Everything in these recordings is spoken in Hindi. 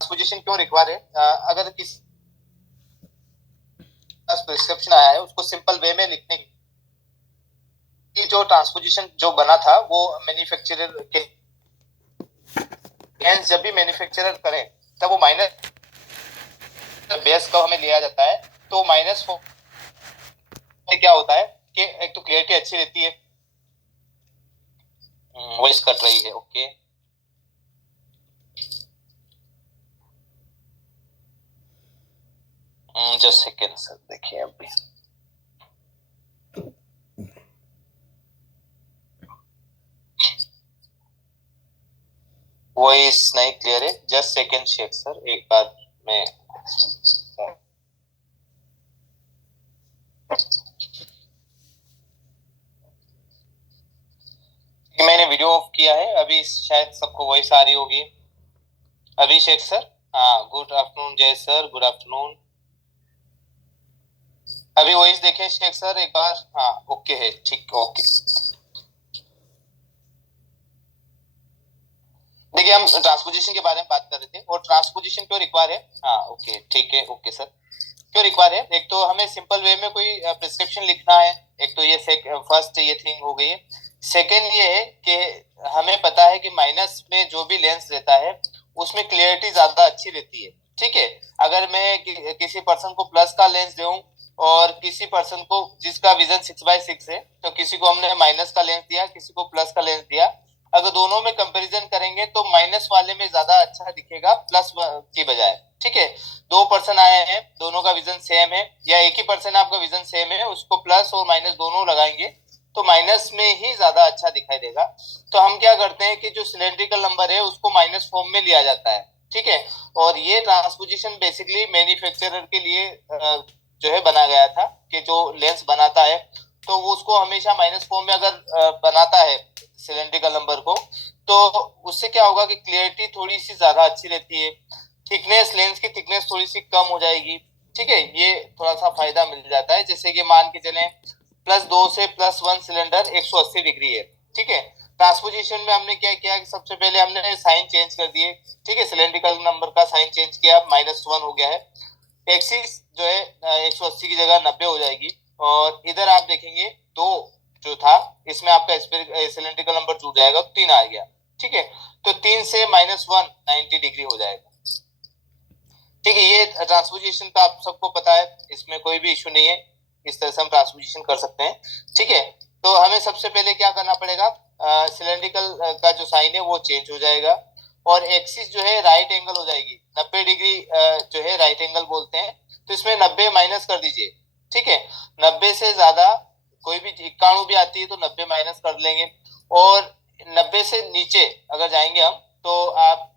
ट्रांसपोजिशन क्यों रिक्वायर है? अगर किसी प्रिस्क्रिप्शन आया है उसको सिंपल वे में लिखने की जो ट्रांसपोजिशन जो बना था वो मैन्युफैक्चरर के जब भी मैन्युफैक्चरर करें तब वो माइनस बेस का हमें लिया जाता है। तो माइनस क्या होता है कि एक तो क्लियरिटी अच्छी रहती है। वॉइस कट रही है, ओके। जस्ट सेकंड सर, देखिए अभी वॉइस नहीं क्लियर है। जस्ट सेकंड चेक सर, एक बार मैं मैंने वीडियो ऑफ किया है अभी, शायद सबको वॉइस आ रही होगी। अभिषेक सर, हाँ, गुड आफ्टरनून। जय सर, गुड आफ्टरनून। अभी वॉइस देखें शेख सर एक बार। हाँ, ओके है, ठीक, ओके। देखिए हम ट्रांसपोजिशन के बारे में बात कर रहे थे और ट्रांसपोजिशन क्यों रिक्वायर है। हाँ, ओके, ठीक है, ओके सर। क्यों रिक्वायर है? एक तो हमें सिंपल वे में कोई प्रिस्क्रिप्शन लिखना है, एक तो ये फर्स्ट ये थिंग हो गई है। सेकेंड ये है कि हमें पता है कि माइनस में जो भी लेंस रहता है उसमें क्लियरिटी ज्यादा अच्छी रहती है। ठीक है, अगर मैं किसी पर्सन को प्लस का लेंस दूं और किसी पर्सन को जिसका विजन 6x6 है, तो किसी को हमने माइनस का लेंस दिया, किसी को प्लस का लेंस दिया, अगर दोनों में कंपैरिजन करेंगे तो माइनस वाले में ज्यादा अच्छा दिखेगा प्लस की बजाय। ठीक है, दो पर्सन आए हैं, दोनों का विजन सेम है, या एक ही पर्सन आपका विजन सेम है, उसको प्लस और माइनस दोनों लगाएंगे तो माइनस में ही ज्यादा अच्छा दिखाई देगा। तो हम क्या करते हैं कि जो सिलेंड्रिकल नंबर है उसको माइनस फॉर्म में लिया जाता है। ठीक है, और ये ट्रांसपोजिशन बेसिकली मैन्युफैक्चरर के लिए जो है बना गया था कि जो लेंस बनाता है तो वो उसको हमेशा माइनस फॉर्म में अगर बनाता है सिलेंड्रिकल नंबर को, तो उससे क्या होगा कि क्लियरिटी थोड़ी सी ज्यादा अच्छी रहती है, थिकनेस, लेंस की थिकनेस थोड़ी सी कम हो जाएगी। ठीक है, ये थोड़ा सा फायदा मिल जाता है। जैसे कि मान के चले +2 से +1 सिलेंडर 180 डिग्री है। ठीक है, ट्रांसपोजिशन में हमने क्या किया कि सबसे पहले हमने साइन चेंज कर दिए। ठीक है, सिलेंड्रिकल नंबर का साइन चेंज किया, -1 हो गया है। एक्सिस जो है 180 की जगह 90 हो जाएगी, और इधर आप देखेंगे दो जो था इसमें आपका सिलेंड्रिकल नंबर जुड़ जाएगा, 3 आ गया। ठीक है, तो 3 से -1 90 डिग्री हो जाएगा। ठीक है, ये ट्रांसपोजिशन तो आप सबको पता है, इसमें कोई भी इश्यू नहीं है, इस तरह से हम ट्रांसपोजिशन कर सकते हैं। ठीक है, तो हमें सबसे पहले क्या करना पड़ेगा, सिलेंड्रिकल का जो साइन है वो चेंज हो जाएगा, और एक्सिस जो है राइट एंगल हो जाएगी, 90 डिग्री जो है राइट एंगल बोलते हैं, तो इसमें 90 माइनस कर दीजिए। ठीक है, 90 से ज्यादा कोई भी 91 भी आती है तो 90 माइनस कर लेंगे, और 90 से नीचे अगर जाएंगे हम तो आप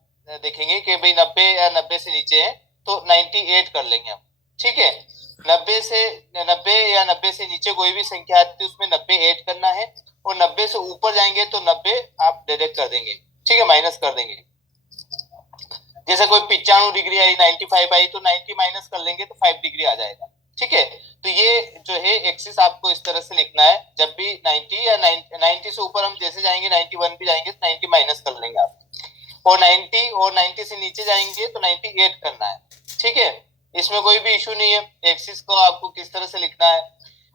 देखेंगे कि भाई 90 या 90 से नीचे है तो 98 कर लेंगे हम। ठीक है, 90 या 90 से नीचे कोई भी संख्या आती है उसमें 90 ऐड करना है, और 90 से ऊपर जाएंगे तो 90 आप डायरेक्ट कर देंगे। ठीक है, माइनस कर देंगे। जैसे कोई 95 डिग्री आई, 95 आई तो 90 माइनस कर लेंगे तो 5 डिग्री आ जाएगा। ठीक है, तो ये जो है एक्सिस आपको इस तरह से लिखना है, जब भी 90 या 90 से ऊपर हम जैसे जाएंगे 91 भी जाएंगे तो 90 माइनस कर लेंगे आप, और 90 से नीचे जाएंगे तो 98 करना है। ठीक है, इसमें कोई भी इशू नहीं है, एक्सिस को आपको किस तरह से लिखना है।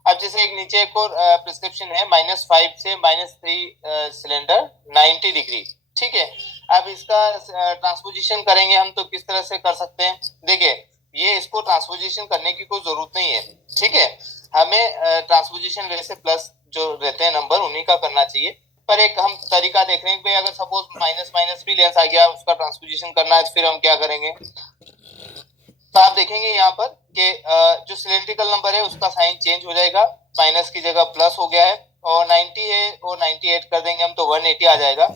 अब जैसे एक नीचे एक और प्रिस्क्रिप्शन है, -5 से -3 सिलेंडर 90 डिग्री। ठीक है, अब इसका ट्रांसपोजिशन करेंगे हम तो किस तरह से कर सकते हैं। देखिए, ये इसको ट्रांसपोजिशन करने की कोई जरूरत नहीं है। ठीक है, हमें ट्रांसपोजिशन वैसे प्लस जो रहते हैं नंबर उन्हीं का करना चाहिए, पर एक हम तरीका देख रहे हैं कि अगर सपोज माइनस माइनस भी लेंस आ गया, उसका ट्रांसपोजिशन करना है, तो फिर हम क्या करेंगे। तो आप देखेंगे यहाँ पर कि जो सिलेंड्रिकल नंबर है उसका साइन चेंज हो जाएगा, माइनस की जगह प्लस हो गया है, और 90 है और 98 कर देंगे हम तो 180 आ जाएगा।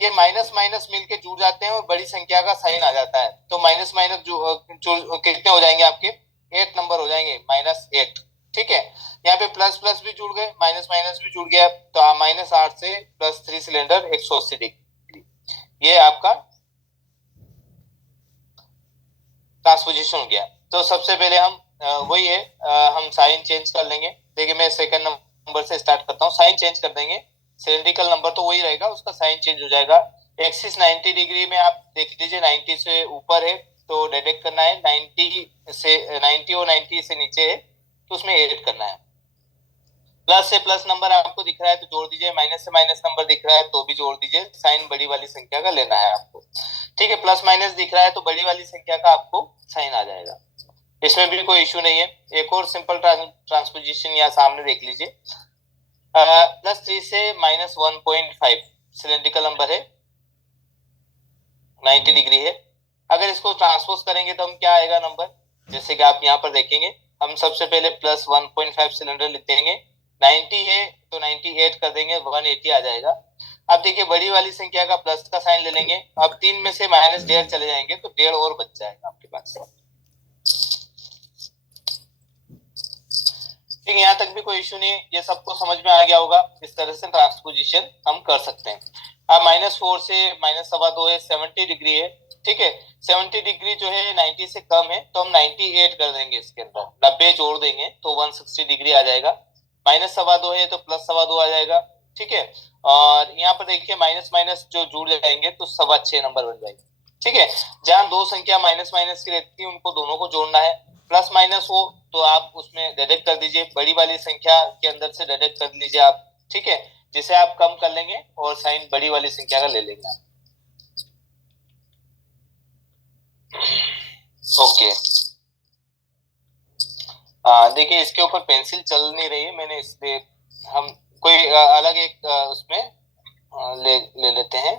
ये माइनस माइनस मिलके जुड़ जाते हैं और बड़ी संख्या का साइन आ जाता है, तो माइनस माइनस कितने हो जाएंगे आपके, 8 नंबर हो जाएंगे, -8। ठीक है, यहाँ पे प्लस प्लस भी जुड़ गए, माइनस माइनस भी जुड़ गया, तो -8 से +3 सिलेंडर 180 डिग्री, ये आपका ट्रांसपोजिशन हो गया। तो सबसे पहले हम वही है, हम साइन चेंज कर लेंगे। देखिए मैं सेकंड नंबर से स्टार्ट करता हूँ, साइन चेंज कर देंगे। सिलेंड्रिकल नंबर तो वही रहेगा, उसका साइन चेंज हो जाएगा। एक्सिस 90 डिग्री में आप देख लीजिए 90 से ऊपर है तो डिडक्ट करना है, 90 और 90 से नीचे है तो उसमें एड करना है। प्लस से प्लस नंबर आपको दिख रहा है तो जोड़ दीजिए, माइनस से माइनस नंबर दिख रहा है तो भी जोड़ दीजिए, साइन बड़ी वाली संख्या का लेना है आपको। ठीक है, प्लस माइनस दिख रहा है तो बड़ी वाली संख्या का आपको साइन आ जाएगा, इसमें भी कोई इश्यू नहीं है। एक और सिंपल ट्रांसपोजिशन यहाँ सामने देख लीजिए, +3 से -1.5 सिलेंड्रिकल नंबर है, 90 डिग्री है। अगर इसको ट्रांसपोज करेंगे तो हम क्या आएगा नंबर, जैसे कि आप यहाँ पर देखेंगे, हम सबसे पहले +1.5 सिलेंडर लिख देंगे, 90 है तो 98 कर देंगे, 180 आ जाएगा। अब देखिए बड़ी वाली संख्या का प्लस का साइन ले लेंगे, अब 3 में से -1.5 चले जाएंगे तो 1.5 और बच जाएगा आपके पास। ठीक है, यहाँ तक भी कोई इश्यू नहीं है, ये सबको समझ में आ गया होगा। इस तरह से ट्रांसपोजिशन हम कर सकते हैं। अब -4 से -2.25 है, 70 डिग्री है। ठीक है, 70 डिग्री जो है 90 से कम है तो हम 98 कर देंगे, इसके अंदर 90 जोड़ देंगे तो 160 डिग्री आ जाएगा। -2.25 है तो +2.25 आ जाएगा। ठीक है, और यहाँ पर देखिए माइनस माइनस जो जुड़ जाएंगे तो 6.25 नंबर बन जाएगा। ठीक है, जहां दो संख्या माइनस माइनस की रहती है उनको दोनों को जोड़ना है, प्लस माइनस हो तो आप उसमें डिडक्ट कर दीजिए, बड़ी वाली संख्या के अंदर से डिडक्ट कर लीजिए आप। ठीक है, जिसे आप कम कर लेंगे और साइन बड़ी वाली संख्या का ले लेंगे आप। ओके, देखिए इसके ऊपर पेंसिल चल नहीं रही है, मैंने इसलिए हम कोई अलग एक उसमें ले लेते हैं।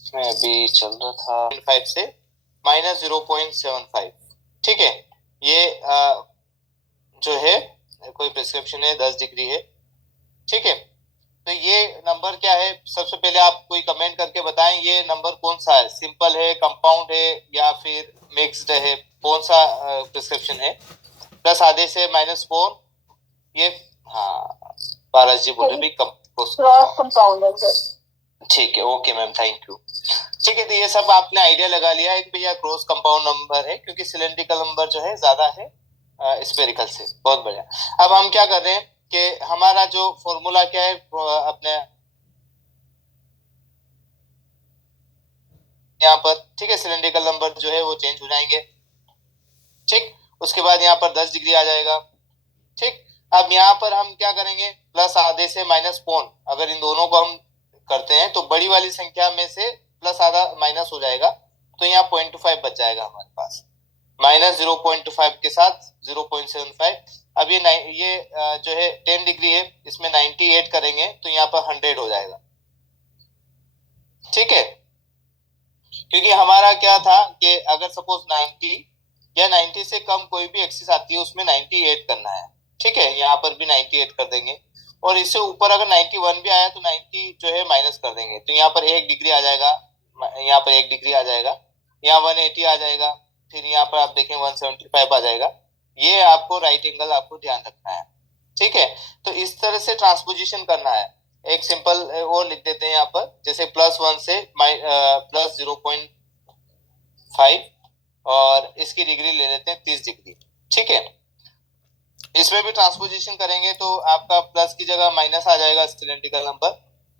इसमें अभी चल रहा था 5 से -0.75। ठीक है, ये जो है कोई प्रिस्क्रिप्शन है, 10 डिग्री है। ठीक है, तो ये नंबर क्या है, सबसे पहले आप कोई कमेंट करके बताएं ये नंबर कौन सा है, सिंपल है, कंपाउंड है या फिर मिक्स्ड है, कौन सा प्रिस्क्रिप्शन है। प्लस आधे से -4, ये हाँ पारस जी बोल रहे कंपाउंड है। ठीक है, ओके मैम, थैंक यू। ठीक है, तो ये सब आपने आइडिया लगा लिया है कि भैया क्रॉस कंपाउंड नंबर है, क्योंकि सिलेंड्रिकल नंबर जो है ज्यादा है स्फेरिकल से। बहुत बढ़िया। अब हम क्या कर रहे हैं कि हमारा जो फॉर्मूला क्या है, अपने यहाँ पर, ठीक है, सिलेंड्रिकल नंबर जो है वो चेंज हो जाएंगे। ठीक, उसके बाद यहाँ पर 10 डिग्री आ जाएगा। ठीक, अब यहाँ पर हम क्या करेंगे, प्लस आधे से -0, अगर इन दोनों को हम करते हैं तो बड़ी वाली संख्या में से प्लस आधा माइनस हो जाएगा तो यहाँ 0.25 बच जाएगा हमारे पास, -0.25 के साथ 0.75। अब ये जो है 10 डिग्री है, इसमें 98 करेंगे तो यहाँ पर 100 हो जाएगा। ठीक है, क्योंकि हमारा क्या था कि अगर सपोज 90 या 90 से कम कोई भी एक्सिस आती है उसमें 98 करना है। ठीक है, यहाँ पर भी 98 कर देंगे, और इससे ऊपर अगर 91 भी आया तो 90 जो है माइनस कर देंगे तो यहाँ पर 1 डिग्री आ जाएगा, यहाँ पर 1 डिग्री आ जाएगा, यहाँ 180 आ जाएगा, फिर यहाँ पर आप देखें 175 आ जाएगा। ये आपको राइट एंगल आपको ध्यान रखना है। ठीक है, तो इस तरह से ट्रांसपोजिशन करना है। एक सिंपल वो लिख देते हैं यहाँ पर, जैसे +1 से +0.5 और इसकी डिग्री ले लेते हैं 30 डिग्री। ठीक है, इसमें भी ट्रांसपोजिशन करेंगे तो आपका प्लस की जगह माइनस आ जाएगा सिलेंड्रिकल नंबर।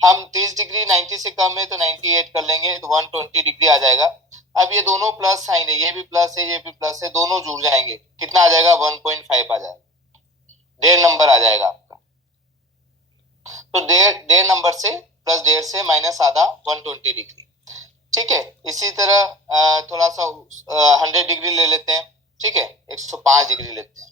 हम 30 डिग्री 90 से कम है तो 98 कर लेंगे तो 120 डिग्री आ जाएगा। अब ये दोनों प्लस साइन है, ये भी प्लस है ये भी प्लस है, दोनों जुड़ जाएंगे, कितना आ जाएगा 1.5 आ जाएगा, 1.5 नंबर आ जाएगा आपका। तो 1.5 नंबर से प्लस 1.5 से माइनस आधा 120 डिग्री। ठीक है, इसी तरह थोड़ा सा 100 डिग्री ले लेते हैं। ठीक है, 105 डिग्री लेते हैं।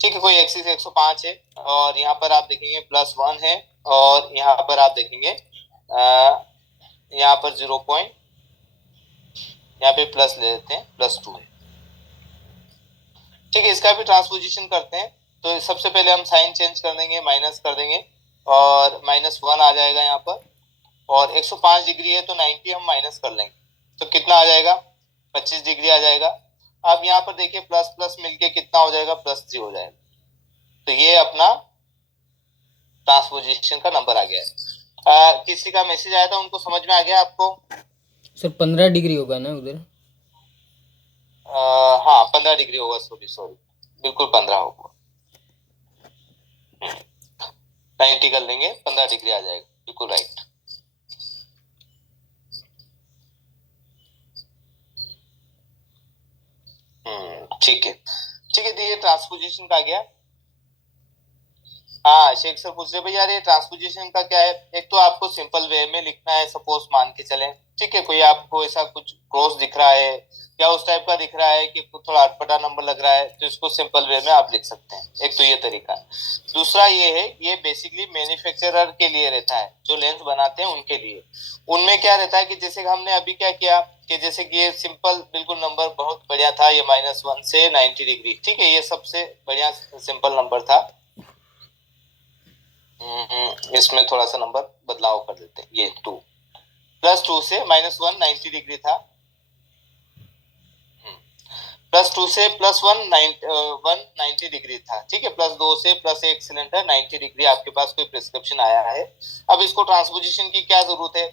ठीक है, कोई एक्सिस 105 है और यहाँ पर आप देखेंगे +1 है और यहाँ पर आप देखेंगे यहाँ पर 0 पॉइंट, यहाँ पे प्लस ले लेते हैं, +2 है। ठीक है, इसका भी ट्रांसपोजिशन करते हैं तो सबसे पहले हम साइन चेंज कर देंगे, माइनस कर देंगे और -1 आ जाएगा यहाँ पर, और 105 डिग्री है तो 90 हम माइनस कर लेंगे तो कितना आ जाएगा 25 डिग्री आ जाएगा। अब यहाँ पर देखिए प्लस प्लस मिलके कितना हो जाएगा +3 हो जाएगा, तो ये अपना ट्रांसपोजिशन का नंबर आ गया है। किसी का मैसेज आया था, उनको समझ में आ गया आपको? सर 15 डिग्री होगा ना उधर? हाँ 15 डिग्री होगा, सॉरी सॉरी, बिल्कुल 15 होगा। 90 कर लेंगे, 15 डिग्री आ जाएगा, बिल्कुल राइट। ठीक है ठीक है, तो ये ट्रांसपोजिशन का गया। हाँ शेख सर पूछ रहे भैया ये ट्रांसपोजिशन का क्या है। एक तो आपको सिंपल वे में लिखना है, सपोज मान के चलें, ठीक है, कोई आपको ऐसा कुछ क्रॉस दिख रहा है या उस टाइप का दिख रहा है कि थोड़ा अटपटा नंबर लग रहा है, तो इसको सिंपल वे में आप लिख सकते हैं। एक तो ये तरीका है। दूसरा ये है, ये बेसिकली मैन्युफैक्चरर के लिए रहता है, जो लेंस बनाते हैं उनके लिए। उनमें क्या रहता है कि जैसे हमने अभी क्या किया कि जैसे कि ये सिंपल बिल्कुल नंबर बहुत बढ़िया था, ये -1 से 90 डिग्री, ठीक है, ये सबसे बढ़िया सिंपल नंबर था। इसमें थोड़ा सा नंबर बदलाव कर देते हैं, ये 2 +2 से -1 90 डिग्री था, +2 से +1 90 डिग्री था, ठीक है, +2 से +1 सिलेंडर 90 डिग्री, आपके पास कोई प्रिस्क्रिप्शन आया है। अब इसको ट्रांसपोजिशन की क्या जरूरत है,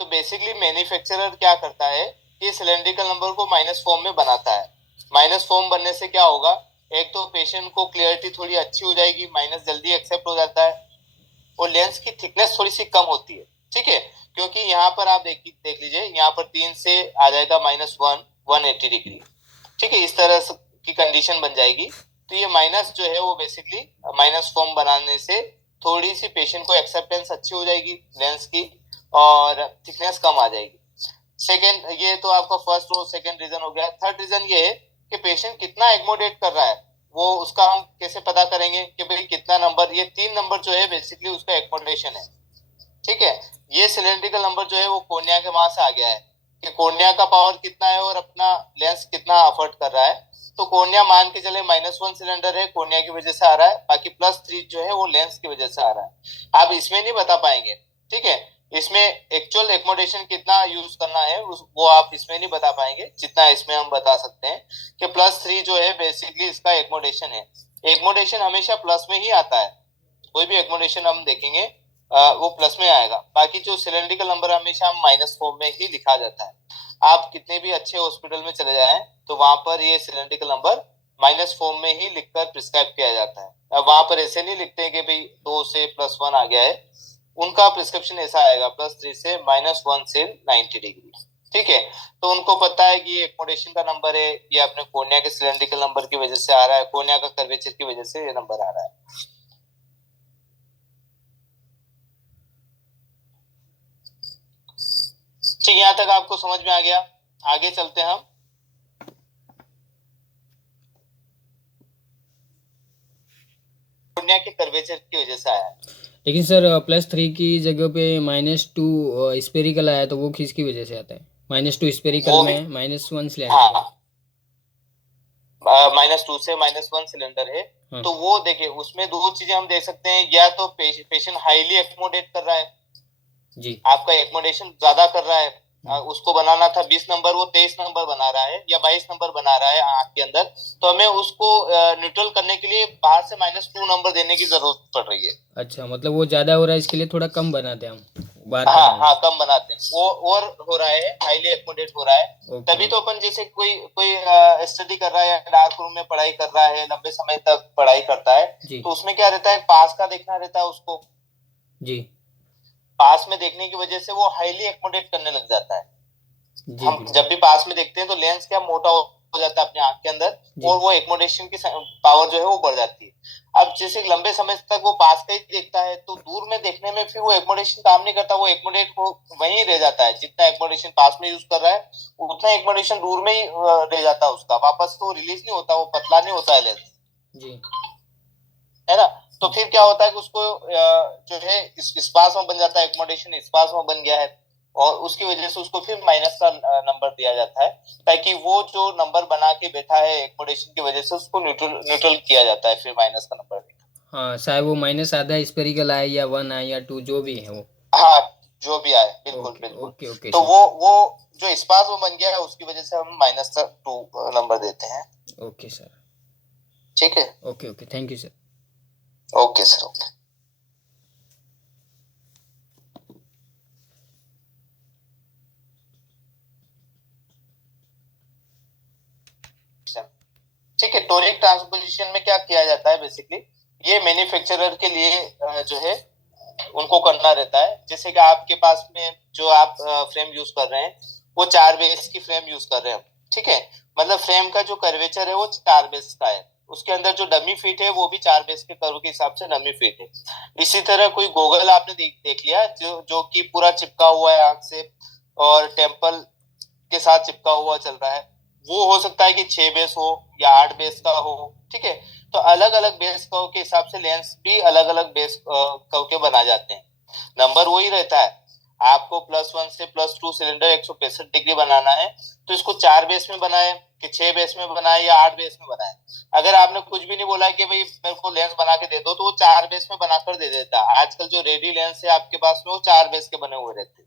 तो बेसिकली मैन्युफैक्चरर क्या करता है कि सिलेंड्रिकल नंबर को माइनस फॉर्म में बनाता है। माइनस फॉर्म बनने से क्या होगा, एक तो पेशेंट को क्लियरिटी थोड़ी अच्छी हो जाएगी, माइनस जल्दी एक्सेप्ट हो जाता है, और लेंस की थिकनेस थोड़ी सी कम होती है, ठीक है, क्योंकि यहाँ पर आप देख लीजिए, यहाँ पर 3 से आ जाएगा -1 180 डिग्री, ठीक है, इस तरह की कंडीशन बन जाएगी। तो ये माइनस जो है वो बेसिकली माइनस फॉर्म बनाने से थोड़ी सी पेशेंट को एक्सेप्टेंस अच्छी हो जाएगी लेंस की, और थिकनेस कम आ जाएगी। सेकेंड, ये तो आपका फर्स्ट और सेकेंड रीजन हो गया। थर्ड रीजन ये है कि पेशेंट कितना एक्मोडेट कर रहा है, वो उसका हम कैसे पता करेंगे कि भाई कितना नंबर, ये 3 नंबर जो है बेसिकली उसका एक्मोडेशन है, ठीक है। ये सिलेंड्रिकल नंबर जो है वो कोर्निया के वहां से आ गया है कि कोर्निया का पावर कितना है और अपना लेंस कितना अफर्ट कर रहा है। तो कोर्निया मान के चले -1 सिलेंडर है, कोर्निया की वजह से आ रहा है, बाकी +3 जो है वो लेंस की वजह से आ रहा है। आप इसमें नहीं बता पाएंगे, ठीक है, इसमें एक्चुअल एक्मोडेशन कितना यूज करना है वो आप इसमें नहीं बता पाएंगे, जितना इसमें हम बता सकते हैं कि +3 जो है बेसिकली इसका एक्मोडेशन है। एक्मोडेशन हमेशा प्लस में ही आता है, कोई भी एक्मोडेशन हम देखेंगे वो प्लस में आएगा, बाकी जो सिलेंड्रिकल नंबर हमेशा हम माइनस फॉर्म में ही लिखा जाता है। आप कितने भी अच्छे हॉस्पिटल में चले जाएं तो वहां पर ये सिलेंड्रिकल नंबर माइनस फॉर्म में ही लिखकर प्रिस्क्राइब किया जाता है। अब वहां पर ऐसे नहीं लिखते कि भाई 2 से +1 आ गया है, उनका प्रिस्क्रिप्शन ऐसा आएगा +3 से -1 से 90 डिग्री, ठीक है। तो उनको पता है कि ये एक्मोडेशन का नंबर है, ये अपने कोर्निया के सिलेंड्रिकल नंबर की वजह से आ रहा है, कोर्निया का कर्वेचर की वजह से ये नंबर आ रहा है। ठीक, यहाँ तक आपको समझ में आ गया। आगे चलते हैं हम। कोर्निया के कर्वेचर की वजह से आया है। लेकिन सर +3 की जगह पे -2 स्पेरिकल आया, तो वो किसकी वजह से आता है? -2 स्पेरिकल वो भी, में -1 सिलेंड्रिकल। हाँ, -2 से -1 सिलेंडर है। हाँ तो वो देखिए उसमें दो चीजें हम देख सकते हैं, या तो पेशेंट हाईली एक्मोडेट कर रहा है, जी। आपका एक्मोडेशन ज्यादा कर रहा है, हम्म, उसको बनाना था 20 नंबर, वो 23 नंबर बना रहा है या 22 नंबर बना रहा है आंख के अंदर, तो हमें उसको न्यूट्रल करने के लिए बाहर से -2 नंबर देने की जरूरत पड़ रही है। अच्छा, मतलब वो ज़्यादा हो रहा है, इसके लिए थोड़ा कम बनाते हैं हम बाहर हाँ करने हाँ, में। कम बनाते हैं वो, और हो रहा है हाईली एक्मोडेट हो रहा है। ओके तभी तो ओके। अपन जैसे कोई कोई स्टडी कर रहा है या डार्क रूम में पढ़ाई कर रहा है, लंबे समय तक पढ़ाई करता है, जी तो उसमें क्या रहता है, पास का देखना रहता है उसको। जी पास में देखने की वजह से वो हाईली एक्मोडेट करने लग जाता है। जी हम बिल्कुल। जब भी पास में देखते हैं तो लेंस क्या मोटा हो जाता है अपने आंख के अंदर, जी और वो एक्मोडेशन की पावर जो है वो बढ़ जाती है। अब जैसे लंबे समय तक वो पास का ही देखता है तो दूर में देखने में फिर वो एक्मोडेशन काम नहीं करता, वो एक्मोडेट को वहीं रह जाता है, जितना एक्मोडेशन पास में यूज कर रहा है उतना एक्मोडेशन दूर में ही रह जाता है उसका, वापस तो रिलीज नहीं होता, वो पतला नहीं होता है लेंस, जी है ना। तो जी। फिर क्या होता है कि उसको जो है स्पास में बन जाता है, एक्मोडेशन स्पास में बन गया है, और उसकी वजह से उसको फिर माइनस का नंबर दिया जाता है, ताकि वो जो नंबर बना के बैठा है एक्मोडेशन की वजह से उसको न्यूट्रल न्यूट्रल किया जाता है, फिर माइनस का नंबर देकर। हाँ, चाहे वो -आधा स्पेरिकल आए या 1 आए या 2, जो भी है वो। हाँ, जो भी आए, बिल्कुल ओके बिल्कुल। ओके ओके तो सर। वो जो स्पास में बन गया है उसकी वजह से हम -2 नंबर देते हैं। Okay sir. ठीक है, okay okay, thank you sir. Okay sir, okay. Toric transposition में क्या किया जाता है बेसिकली, ये मैन्युफैक्चरर के लिए जो है उनको करना रहता है। जैसे कि आपके पास में जो आप फ्रेम यूज कर रहे हैं वो 4 बेस की फ्रेम यूज कर रहे हैं, ठीक है। मतलब फ्रेम का जो कर्वेचर है वो 4 बेस का है, उसके अंदर जो डमी फिट है वो भी 4 बेस के कर्व के हिसाब से डमी फिट है। इसी तरह कोई गोगल आपने देख लिया जो कि पूरा चिपका हुआ है आंख से और टेम्पल के साथ चिपका हुआ चल रहा है, वो हो सकता है कि 6 बेस हो या 8 बेस का हो, ठीक है। तो अलग अलग बेस कर्व के हिसाब से लेंस भी अलग अलग बेस कर्व के बना जाते हैं। नंबर वही रहता है, आपको +1 से +2 सिलेंडर 165 डिग्री बनाना है तो इसको 4 बेस में बनाए कि 6 बेस में बनाए या 8 बेस में बनाए। अगर आपने कुछ भी नहीं बोला कि भाई मेरे को लेंस बना के दे दो तो वो 4 बेस में बनाकर दे देता है। आजकल जो रेडी लेंस है आपके पास में वो 4 बेस के बने हुए रहते हैं।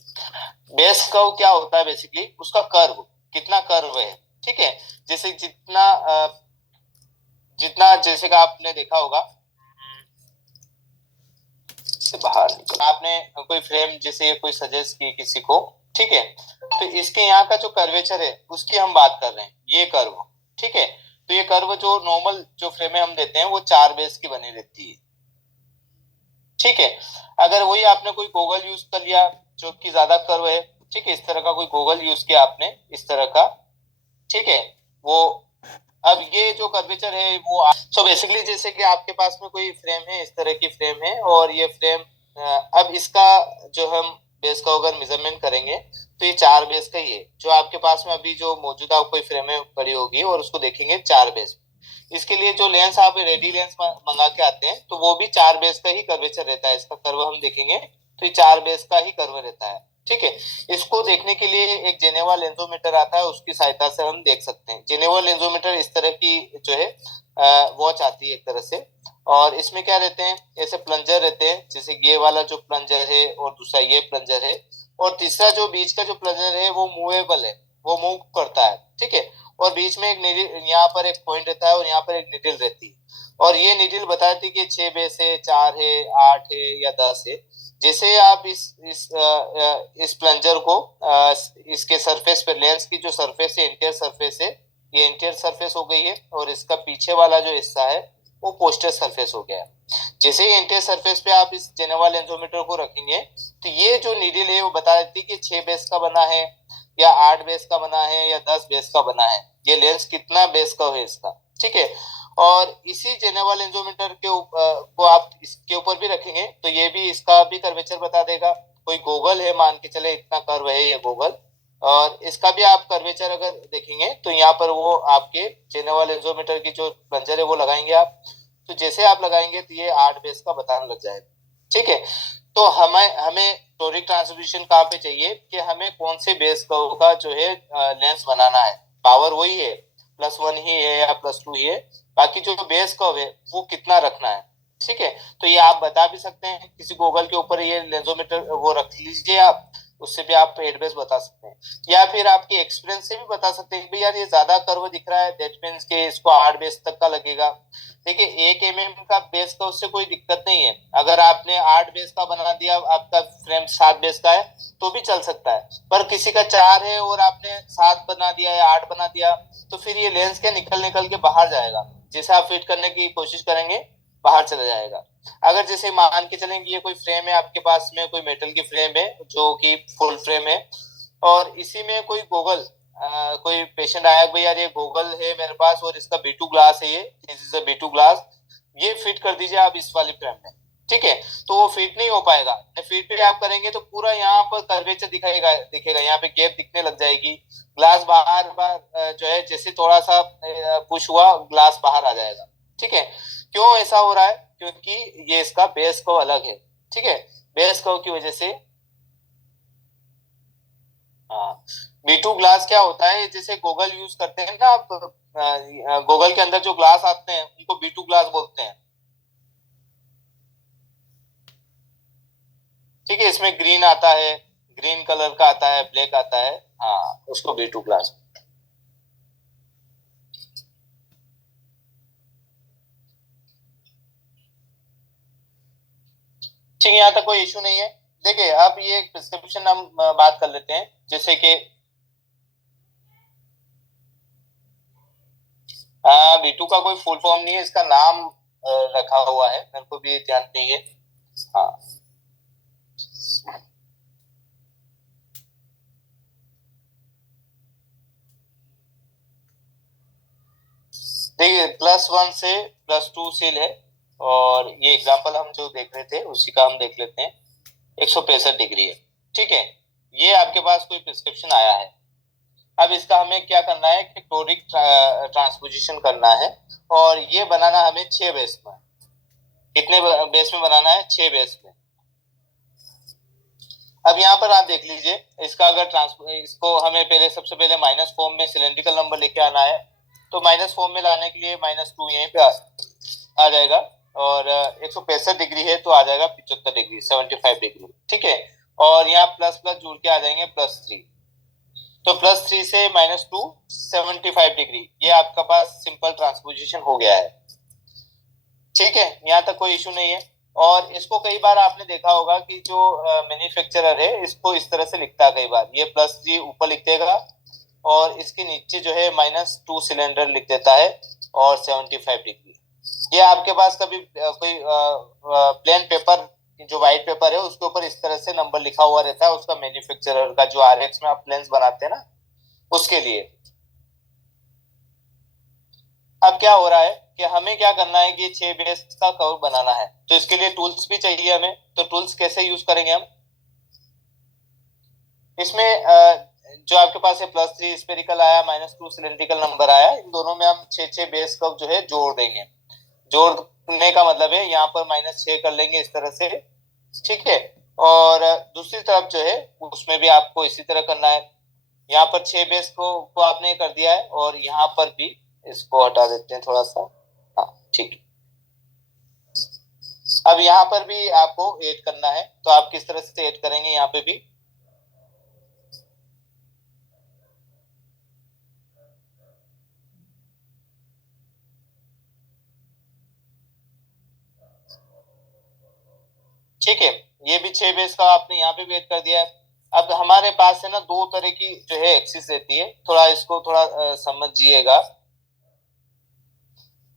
बेस कर्व क्या होता है बेसिकली, उसका कर्व कितना कर्व है, ठीक है। जैसे जितना जैसे कि आपने देखा होगा से बाहर निकल, आपने कोई फ्रेम जैसे कोई सजेस्ट की किसी को, ठीक है, तो इसके यहाँ का जो कर्वेचर है उसकी हम बात कर रहे हैं, ये कर्व, ठीक है। तो ये कर्व जो नॉर्मल जो फ्रेमें हम देते हैं वो 4 बेस की बनी रहती है, ठीक है। अगर वही आपने कोई गोगल यूज कर लिया जो कि ज्यादा कर्व है, ठीक है, इस तरह का कोई गोगल यूज किया आपने इस तरह का, ठीक है, वो अब ये जो कर्वेचर है वो सो बेसिकली जैसे कि आपके पास में कोई फ्रेम है, इस तरह की फ्रेम है और ये फ्रेम अब इसका जो हम बेस का अगर मेजरमेंट करेंगे तो ये 4 बेस का ही है। जो आपके पास में अभी जो मौजूदा कोई फ्रेम है पड़ी होगी और उसको देखेंगे 4 बेस। इसके लिए जो लेंस आप रेडी लेंस मंगा के आते हैं तो वो भी 4 बेस का ही कर्वेचर रहता है। इसका कर्व हम देखेंगे तो ये 4 बेस का ही कर्व रहता है, ठीक है। इसको देखने के लिए एक जेनेवा लेंसोमीटर आता है, उसकी सहायता से हम देख सकते हैं। जेनेवा लेंसोमीटर इस तरह की जो है वॉच आती है एक तरह से, और इसमें क्या रहते हैं, ऐसे प्लंजर रहते हैं, जैसे ये वाला जो प्लंजर है और दूसरा ये प्लंजर है और तीसरा जो बीच का जो प्लंजर है वो मूवेबल है, वो मूव करता है, ठीक है। और बीच में एक निडिल, यहाँ पर एक पॉइंट रहता है और यहाँ पर एक निडिल रहती है और ये निडिल बताती है कि 6 बेस है, 4 है, 8 है या 10 है। जैसे आप इस प्लंजर को इसके सरफेस पे, लेंस की जो सरफेस है, इंटीरियर सरफेस है, ये इंटीरियर सरफेस हो गई है और इसका पीछे वाला जो हिस्सा है वो पोस्टर सरफेस हो गया। जैसे ही इंटीरियर सरफेस पे आप इस जेनेवा लेंसोमीटर को रखेंगे तो ये जो नीडल है वो बता देती है कि 6 बेस का बना है या 8 बेस का बना है या 10 बेस का बना है, ये लेंस कितना बेस का है इसका, ठीक है। और इसी जेनेवा लेंसोमीटर को आप इसके ऊपर भी रखेंगे तो ये भी इसका भी कर्वेचर बता देगा। कोई गोगल है, मान के चले इतना कर्व है ये गोगल, और इसका भी आप कर्वेचर अगर देखेंगे तो यहाँ पर वो आपके जेनेवा लेंसोमीटर की जो प्लंजर है वो लगाएंगे आप, तो जैसे आप लगाएंगे तो ये 8 बेस का बताने लग जाएगा, ठीक है। तो हमें हमें टोरिक ट्रांसड्यूशन कहाँ पे चाहिए कि हमें कौन से बेस कर्व का जो है लेंस बनाना है। पावर वही है, +1 ही है या +2 ही है, बाकी जो बेस कर्व है वो कितना रखना है, ठीक है। तो ये आप बता भी सकते हैं, किसी गूगल के ऊपर ये लेंसोमीटर वो रख लीजिए आप, उससे भी आप एडरेस बता सकते हैं, या फिर आपके एक्सपीरियंस से भी बता सकते हैं कि यार ये ज्यादा कर्व दिख रहा है, दैट मींस के इसको 8 बेस तक का लगेगा। देखिए 1 mm का बेस का उससे कोई दिक्कत नहीं है, अगर आपने 8 बेस का बना दिया, आपका फ्रेम 7 बेस का है तो भी चल सकता है, पर किसी का 4 है और आपने 7 बना दिया या 8 बना दिया तो फिर ये लेंस क्या निकल के बाहर जाएगा, जैसे आप फिट करने की कोशिश करेंगे बाहर चला जाएगा। अगर जैसे मान के चलें कि ये कोई फ्रेम है आपके पास में, कोई मेटल की फ्रेम है जो कि फुल फ्रेम है और इसी में कोई गोगल, कोई पेशेंट आया भाई यार ये गोगल है मेरे पास और इसका B2 ग्लास है, ये this is a B2 glass, ये फिट कर दीजिए आप इस वाली फ्रेम में, ठीक है। तो वो फिट नहीं हो पाएगा, फिट भी आप करेंगे तो पूरा यहाँ पर कर्वेचर दिखेगा, यहाँ पे गैप दिखने लग जाएगी, ग्लास बाहर जो है जैसे थोड़ा सा पुश हुआ ग्लास बाहर आ जाएगा, ठीक है। क्यों ऐसा हो रहा है, क्योंकि ये इसका बेस कर्व अलग है, ठीक है। बेस कर्व की वजह से हाँ, B2 ग्लास क्या होता है, जैसे गूगल यूज करते हैं ना आप, गूगल के अंदर जो ग्लास आते हैं उनको B2 ग्लास बोलते हैं, ठीक है। इसमें ग्रीन आता है, ग्रीन कलर का आता है, ब्लैक आता है, हाँ उसको B2 ग्लास। ठीक है, यहाँ तक कोई इशू नहीं है। देखिए अब ये प्रिस्क्रिप्शन हम बात कर लेते हैं, जैसे कि B2 A2 का कोई फुल फॉर्म नहीं है, इसका नाम रखा हुआ है, मेरे को भी ध्यान नहीं है। हाँ, देखिए +1 से +2 सील है, और ये एग्जांपल हम जो देख रहे थे उसी का हम देख लेते हैं। 165 डिग्री है, ठीक है। ये आपके पास कोई प्रिस्क्रिप्शन आया है। अब इसका हमें क्या करना है कि क्लोरिक ट्रांसपोजिशन करना है, और ये बनाना हमें 6 बेस में। कितने बेस में बनाना है? 6 बेस में। अब यहाँ पर आप देख लीजिए, इसका अगर इसको हमें पहले सबसे पहले माइनस फॉर्म में सिलेंड्रिकल नंबर लेके आना है, तो माइनस फॉर्म में लाने के लिए -2 यहीं पे आ जाएगा, और 165 डिग्री है तो आ जाएगा 75 डिग्री, 75 डिग्री, ठीक है। और यहाँ प्लस प्लस जुड़ के आ जाएंगे +3, तो +3 से -2 75 डिग्री, ये आपका पास सिंपल ट्रांसपोजिशन हो गया है, ठीक है। यहाँ तक कोई इशू नहीं है। और इसको कई बार आपने देखा होगा कि जो मैन्युफैक्चरर है इसको इस तरह से लिखता है, कई बार ये +3 ऊपर लिख देगा और इसके नीचे जो है -2 सिलेंडर लिख देता है और 75 डिग्री। ये आपके पास कभी कोई प्लेन पेपर, जो व्हाइट पेपर है उसके ऊपर इस तरह से नंबर लिखा हुआ रहता है, उसका मैन्युफैक्चरर का, जो RX में आप प्लेन्स बनाते हैं ना, उसके लिए। अब क्या हो रहा है कि हमें क्या करना है कि 6 बेस का कर्व बनाना है, तो इसके लिए टूल्स भी चाहिए हमें। तो टूल्स कैसे यूज करेंगे हम? इसमें जो आपके पास है +3 स्पेरिकल आया, -2 सिलेंड्रिकल नंबर आया, इन दोनों में हम 6 बेस कर्व जो है जोड़ देंगे। जोड़ने का मतलब है यहाँ पर -6 कर लेंगे इस तरह से, ठीक है। और दूसरी तरफ जो है उसमें भी आपको इसी तरह करना है। यहाँ पर 6 बेस को आपने कर दिया है, और यहाँ पर भी इसको हटा देते हैं थोड़ा सा, हाँ ठीक है। अब यहाँ पर भी आपको ऐड करना है, तो आप किस तरह से ऐड करेंगे? यहाँ पे भी ठीक है, ये भी 6 बेस का आपने यहाँ पे भी ऐड कर दिया है। अब हमारे पास है ना दो तरह की जो है एक्सिस रहती है, थोड़ा इसको थोड़ा समझिएगा।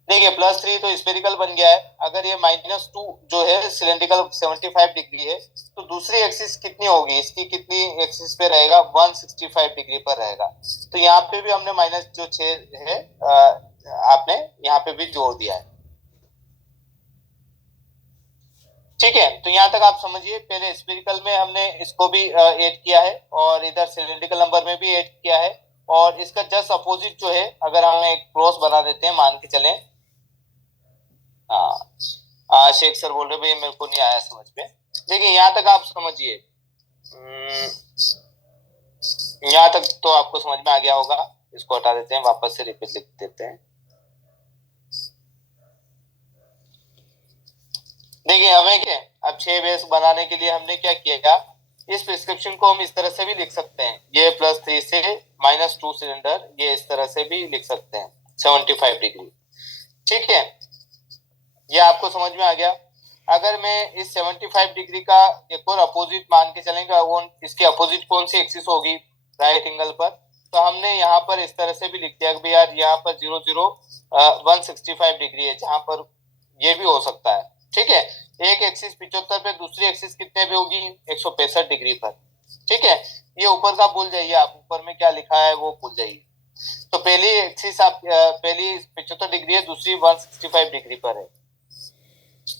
देखिए +3 तो स्पेरिकल बन गया है, अगर ये -2 जो है सिलेंड्रिकल 75 डिग्री है, तो दूसरी एक्सिस कितनी होगी? इसकी कितनी एक्सिस पे रहेगा? 165 डिग्री पर रहेगा। तो यहाँ पे भी हमने -6 है आपने यहाँ पे भी जोड़ दिया है, ठीक है। तो यहाँ तक आप समझिए, पहले स्पेरिकल में हमने इसको भी ऐड किया है, और इधर सिलेंड्रिकल नंबर में भी ऐड किया है, और इसका जस्ट अपोजिट जो है, अगर हम एक क्रॉस बना देते हैं, मान के चलें, शेख सर बोल रहे भाई मेरे को नहीं आया समझ में। देखिए यहाँ तक आप समझिए, यहाँ तक तो आपको समझ में आ गया होगा। इसको हटा देते हैं, वापस से रिपीट लिख देते हैं। देखिए हमें क्या, अब 6 बेस बनाने के लिए हमने क्या किया, इस प्रिस्क्रिप्शन को हम इस तरह से भी लिख सकते हैं, ये +3 से -2 सिलेंडर, ये इस तरह से भी लिख सकते हैं 75 डिग्री, ठीक है। ये आपको समझ में आ गया। अगर मैं इस 75 डिग्री का एक और अपोजिट मान के चलेंगे, वो इसके अपोजिट कौन सी एक्सिस होगी राइट एंगल पर, तो हमने यहाँ पर इस तरह से भी लिख दिया कि यार यहाँ पर 165 डिग्री है, जहां पर ये भी हो सकता है, ठीक है। एक एक्सिस 75 पे, दूसरी एक्सिस कितने पे होगी? 165 डिग्री पर, ठीक है। ये ऊपर का भूल जाइए, आप ऊपर में क्या लिखा है वो भूल जाइए। तो पहली एक्सिस आप पहली 75 डिग्री है, दूसरी 165 डिग्री पर है,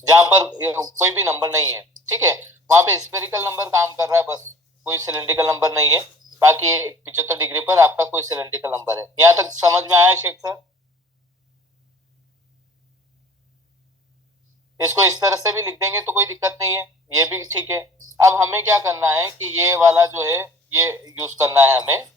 जहां पर कोई भी नंबर नहीं है, ठीक है। वहां पे स्पेरिकल नंबर काम कर रहा है, बस कोई सिलेंड्रिकल नंबर नहीं है। बाकी 75 डिग्री पर आपका कोई सिलेंड्रिकल नंबर है। यहाँ तक समझ में आया शेख सर? इसको इस तरह से भी लिख देंगे तो कोई दिक्कत नहीं है, ये भी ठीक है। अब हमें क्या करना है कि ये वाला जो है ये यूज करना है, हमें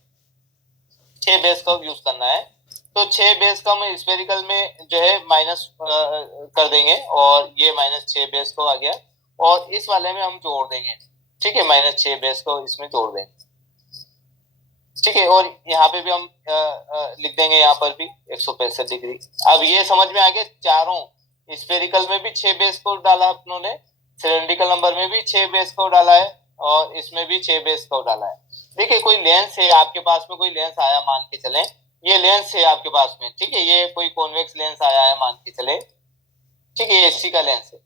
6 बेस कर्व यूज करना है। तो 6 बेस कर्व में स्फेरिकल में जो है माइनस कर देंगे, और ये -6 बेस कर्व आ गया, और इस वाले में हम जोड़ देंगे, ठीक है। -6 बेस कर्व इसमें जोड़ देंगे, ठीक है। और यहाँ पे भी हम लिख देंगे, यहाँ पर भी 165 डिग्री। अब ये समझ में आ गया, चारों स्फेरिकल में भी 6 बेस कर्व डाला अपनों ने, सिलेंड्रिकल नंबर में भी 6 बेस कर्व डाला है, और इसमें भी 6 बेस कर्व डाला है। देखिए कोई लेंस है आपके पास में, कोई लेंस आया मान के चलें, ये लेंस है आपके पास में, ठीक है, ये कोई कॉन्वेक्स लेंस आया है मान के चले, ठीक है, ये एससी का लेंस है।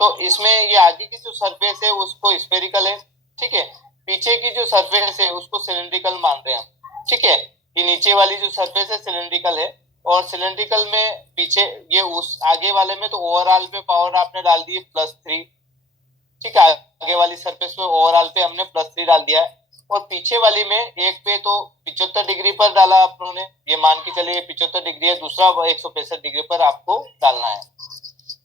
तो इसमें ये आगे की जो सरफेस है उसको स्फेरिकल है, ठीक है, पीछे की जो सरफेस है उसको सिलेंड्रिकल मान रहे हैं हम, ठीक है। ये नीचे वाली जो सरफेस है सिलेंड्रिकल है, और सिलेंड्रिकल में पीछे ये उस आगे वाले में तो ओवरऑल पे पावर आपने डाल दी है +3, ठीक है, आगे वाली सरफेस पे ओवरऑल पे हमने +3 डाल दिया है, और पीछे वाली में एक पे तो 75 डिग्री पर डाला आप लोगों ने, ये मान के चलिए 75 डिग्री है, दूसरा 165 डिग्री पर आपको डालना है।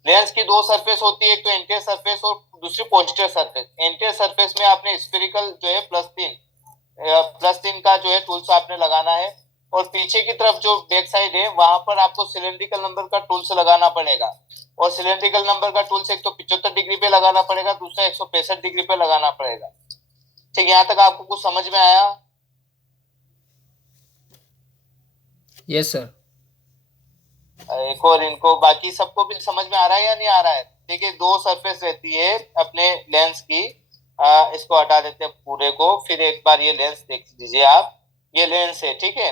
लेंस की दो सरफेस होती है, एक तो एंटीरियर सरफेस और दूसरी पोस्टीरियर सरफेस। एंटीरियर सरफेस में आपने स्फेरिकल जो है +3 का जो है टूल्स आपने लगाना है, और पीछे की तरफ जो बैक साइड है वहां पर आपको सिलेंड्रिकल नंबर का टूल्स लगाना पड़ेगा, और सिलेंड्रिकल नंबर का टूल्स एक तो 75 डिग्री पे लगाना पड़ेगा, दूसरा 165 डिग्री पे लगाना पड़ेगा, ठीक, यहाँ तक आपको कुछ समझ में आया? Yes sir. एक और इनको बाकी सबको भी समझ में आ रहा है या नहीं आ रहा है? देखिए दो सरफेस रहती है अपने लेंस की, इसको हटा देते हैं पूरे को, फिर एक बार ये लेंस देख लीजिए आप, ये लेंस है, ठीक है।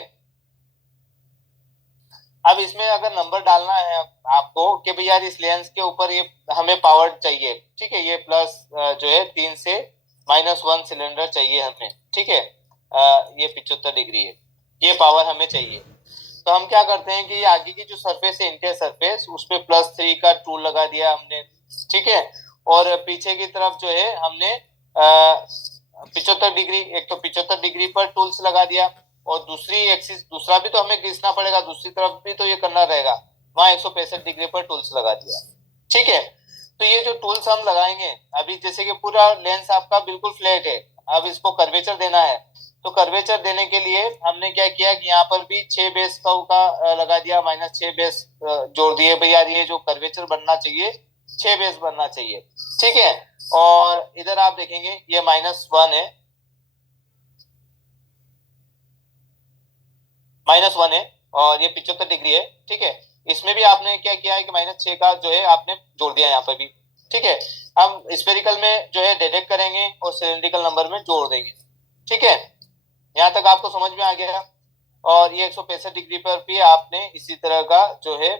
अब इसमें अगर नंबर डालना है आपको कि भाई यार इस लेंस के ऊपर ये हमें पावर चाहिए, ठीक है, ये प्लस जो है 3 से -1 सिलेंडर चाहिए हमें, ठीक है, ये 75 डिग्री है, ये पावर हमें चाहिए। तो हम क्या करते हैं कि आगे की जो सरफेस है इंटीरियर सरफेस उस पे +3 का टूल लगा दिया हमने, ठीक है, और पीछे की तरफ जो है हमने 75 डिग्री, एक तो 75 डिग्री पर टूल्स लगा दिया, और दूसरी एक्सिस दूसरा भी तो हमें घिसना पड़ेगा, दूसरी तरफ भी तो ये करना रहेगा, वहां 165 डिग्री पर टूल्स लगा दिया, ठीक है। तो ये जो टूल्स हम लगाएंगे अभी, जैसे कि पूरा लेंस आपका बिल्कुल फ्लैट है, अब इसको कर्वेचर देना है, तो कर्वेचर देने के लिए हमने क्या किया कि यहाँ पर भी 6 बेस का लगा दिया, -6 बेस जोड़ दिए, भाई यार ये जो कर्वेचर बनना चाहिए 6 बेस बनना चाहिए, ठीक है। और इधर आप देखेंगे ये -1 है, -1 है, और ये 75 डिग्री है, ठीक है। इसमें भी आपने क्या किया है कि -6 का जो है आपने जोड़ दिया यहाँ पर भी, ठीक है। हम स्पेरिकल में जो है डिडक्ट करेंगे और सिलेंड्रिकल नंबर में जोड़ देंगे, ठीक है, यहाँ तक आपको समझ में आ गया। और ये 165 डिग्री पर भी आपने इसी तरह का जो है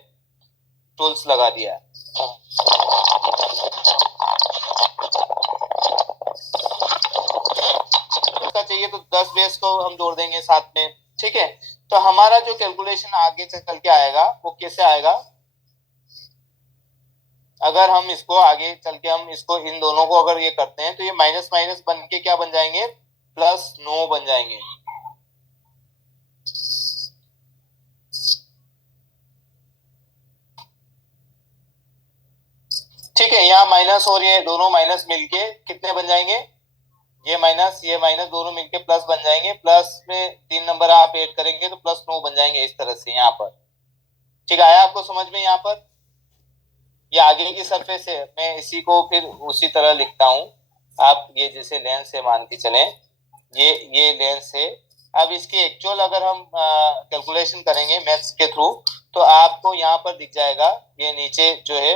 टूल्स लगा दिया है। इसका चाहिए तो 10 बेस को हम जोड़ देंगे साथ में, ठीक है। तो हमारा जो कैलकुलेशन आगे चल के आएगा वो कैसे आएगा, अगर हम इसको आगे चल के हम इसको इन दोनों को अगर ये करते हैं तो ये माइनस माइनस बन के क्या बन जाएंगे, +9 बन जाएंगे, ठीक है। यहाँ माइनस और ये दोनों माइनस मिलके कितने बन जाएंगे, ये माइनस दोनों मिलके प्लस बन जाएंगे, प्लस में 3 नंबर आप ऐड करेंगे तो +9 बन जाएंगे, इस तरह से यहाँ पर, ठीक आया आपको समझ में? यहाँ पर ये आगे की सरफेस है, मैं इसी को फिर उसी तरह लिखता हूँ, आप ये जैसे लेंस है मान के चलें, ये लेंस है। अब इसकी एक्चुअल अगर हम कैलकुलेशन करेंगे मैथ्स के थ्रू तो आपको यहाँ पर दिख जाएगा, ये नीचे जो है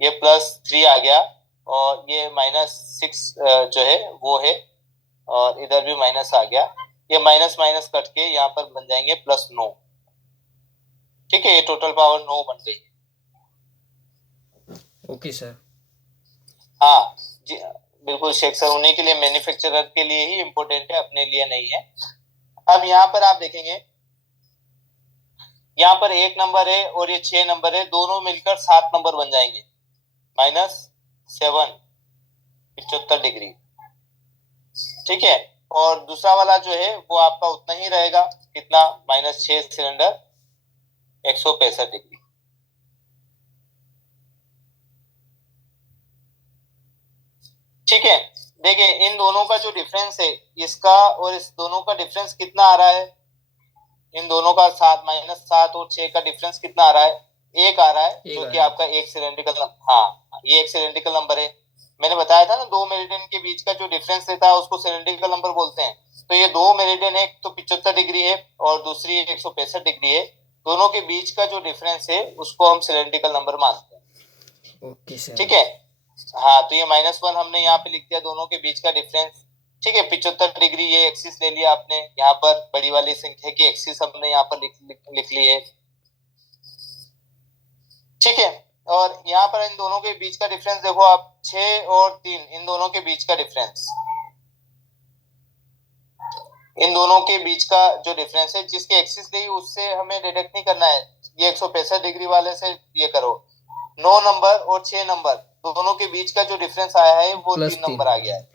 ये +3 आ गया, और ये -6 जो है वो है, और इधर भी माइनस आ गया, ये माइनस माइनस कट के यहाँ पर बन जाएंगे +9, ठीक है, ये टोटल पावर 9 बन गई। Okay sir. हाँ जी, बिल्कुल शेख सर, उन्हीं के लिए, मैन्युफैक्चरर के लिए ही इम्पोर्टेंट है, अपने लिए नहीं है। अब यहाँ पर आप देखेंगे, यहाँ पर 1 नंबर है और ये 6 नंबर है, दोनों मिलकर 7 नंबर बन जाएंगे, -7 75 डिग्री, ठीक है। और दूसरा वाला जो है वो आपका उतना ही रहेगा, कितना, -6 सिलेंडर 165 डिग्री, ठीक है। देखिए इन दोनों का जो डिफरेंस है, इसका और इस दोनों का डिफरेंस कितना आ रहा है, इन दोनों का -7 और 6 का डिफरेंस कितना आ रहा है, 1 आ रहा है, जो कि आपका एक सिलेंड्रिकल नंबर, हाँ ये एक सिलेंड्रिकल नंबर है। मैंने बताया था ना, दो मेरिडियन के बीच का जो डिफरेंस रहता है उसको सिलेंड्रिकल नंबर बोलते हैं। तो ये दो मेरिडियन है, तो 75 डिग्री है और दूसरी 165 डिग्री है, दोनों के बीच का जो डिफरेंस है उसको हम सिलेंड्रिकल नंबर मानते हैं, ओके सर। ठीक है। हाँ तो ये -1 हमने यहाँ पे लिख दिया, दोनों के बीच का डिफरेंस, ठीक है, 75 डिग्री ये एक्सिस ले लिया आपने, यहाँ पर बड़ी वाली संख्या की एक्सिस हमने यहाँ पर लिख ली है। ठीक है, और यहाँ पर इन दोनों के बीच का डिफरेंस देखो आप, 6 और 3, इन दोनों के बीच का डिफरेंस, इन दोनों के बीच का जो डिफरेंस है, जिसके एक्सिस ली उससे हमें डिडक्ट नहीं करना है, ये 165 डिग्री वाले से ये करो। 9 नंबर और 6 नंबर दोनों के बीच का जो डिफरेंस आया है वो 3 नंबर आ गया है।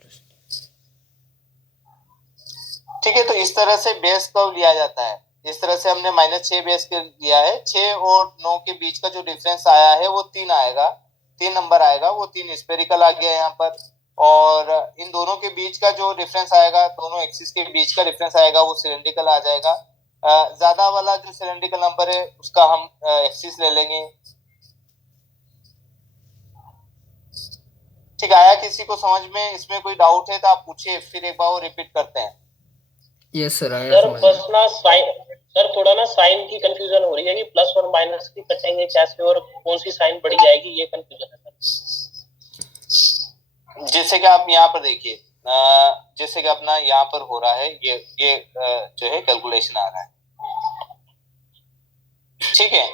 ठीक है, तो इस तरह से बेस कर्व लिया जाता है। इस तरह से हमने -6 बेस के लिया है, 6 और 9 के बीच का जो डिफरेंस आया है वो 3 आएगा, 3 नंबर आएगा, वो 3 स्फेरिकल आ गया यहाँ पर। और इन दोनों के बीच का जो डिफरेंस आएगा, दोनों एक्सिस के बीच का डिफरेंस आएगा, वो सिलेंड्रिकल आ जाएगा। ज्यादा वाला जो सिलेंड्रिकल नंबर है उसका हम एक्सिस ले लेंगे। ठीक, आया किसी को समझ में? इसमें कोई डाउट है तो आप पूछिए, फिर एक बार वो रिपीट करते हैं। यस सर, आया सर समझ में। बस ना साइन, सर थोड़ा ना साइन की कंफ्यूजन हो रही है कि प्लस और माइनस की कटेंगे कैसे और कौन सी साइन बढ़ी जाएगी, ये कंफ्यूजन है सर। जैसे कि आप यहाँ पर देखिए, जैसे कि अपना यहाँ पर हो रहा है, ये जो है कैलकुलेशन आ रहा है। ठीक है,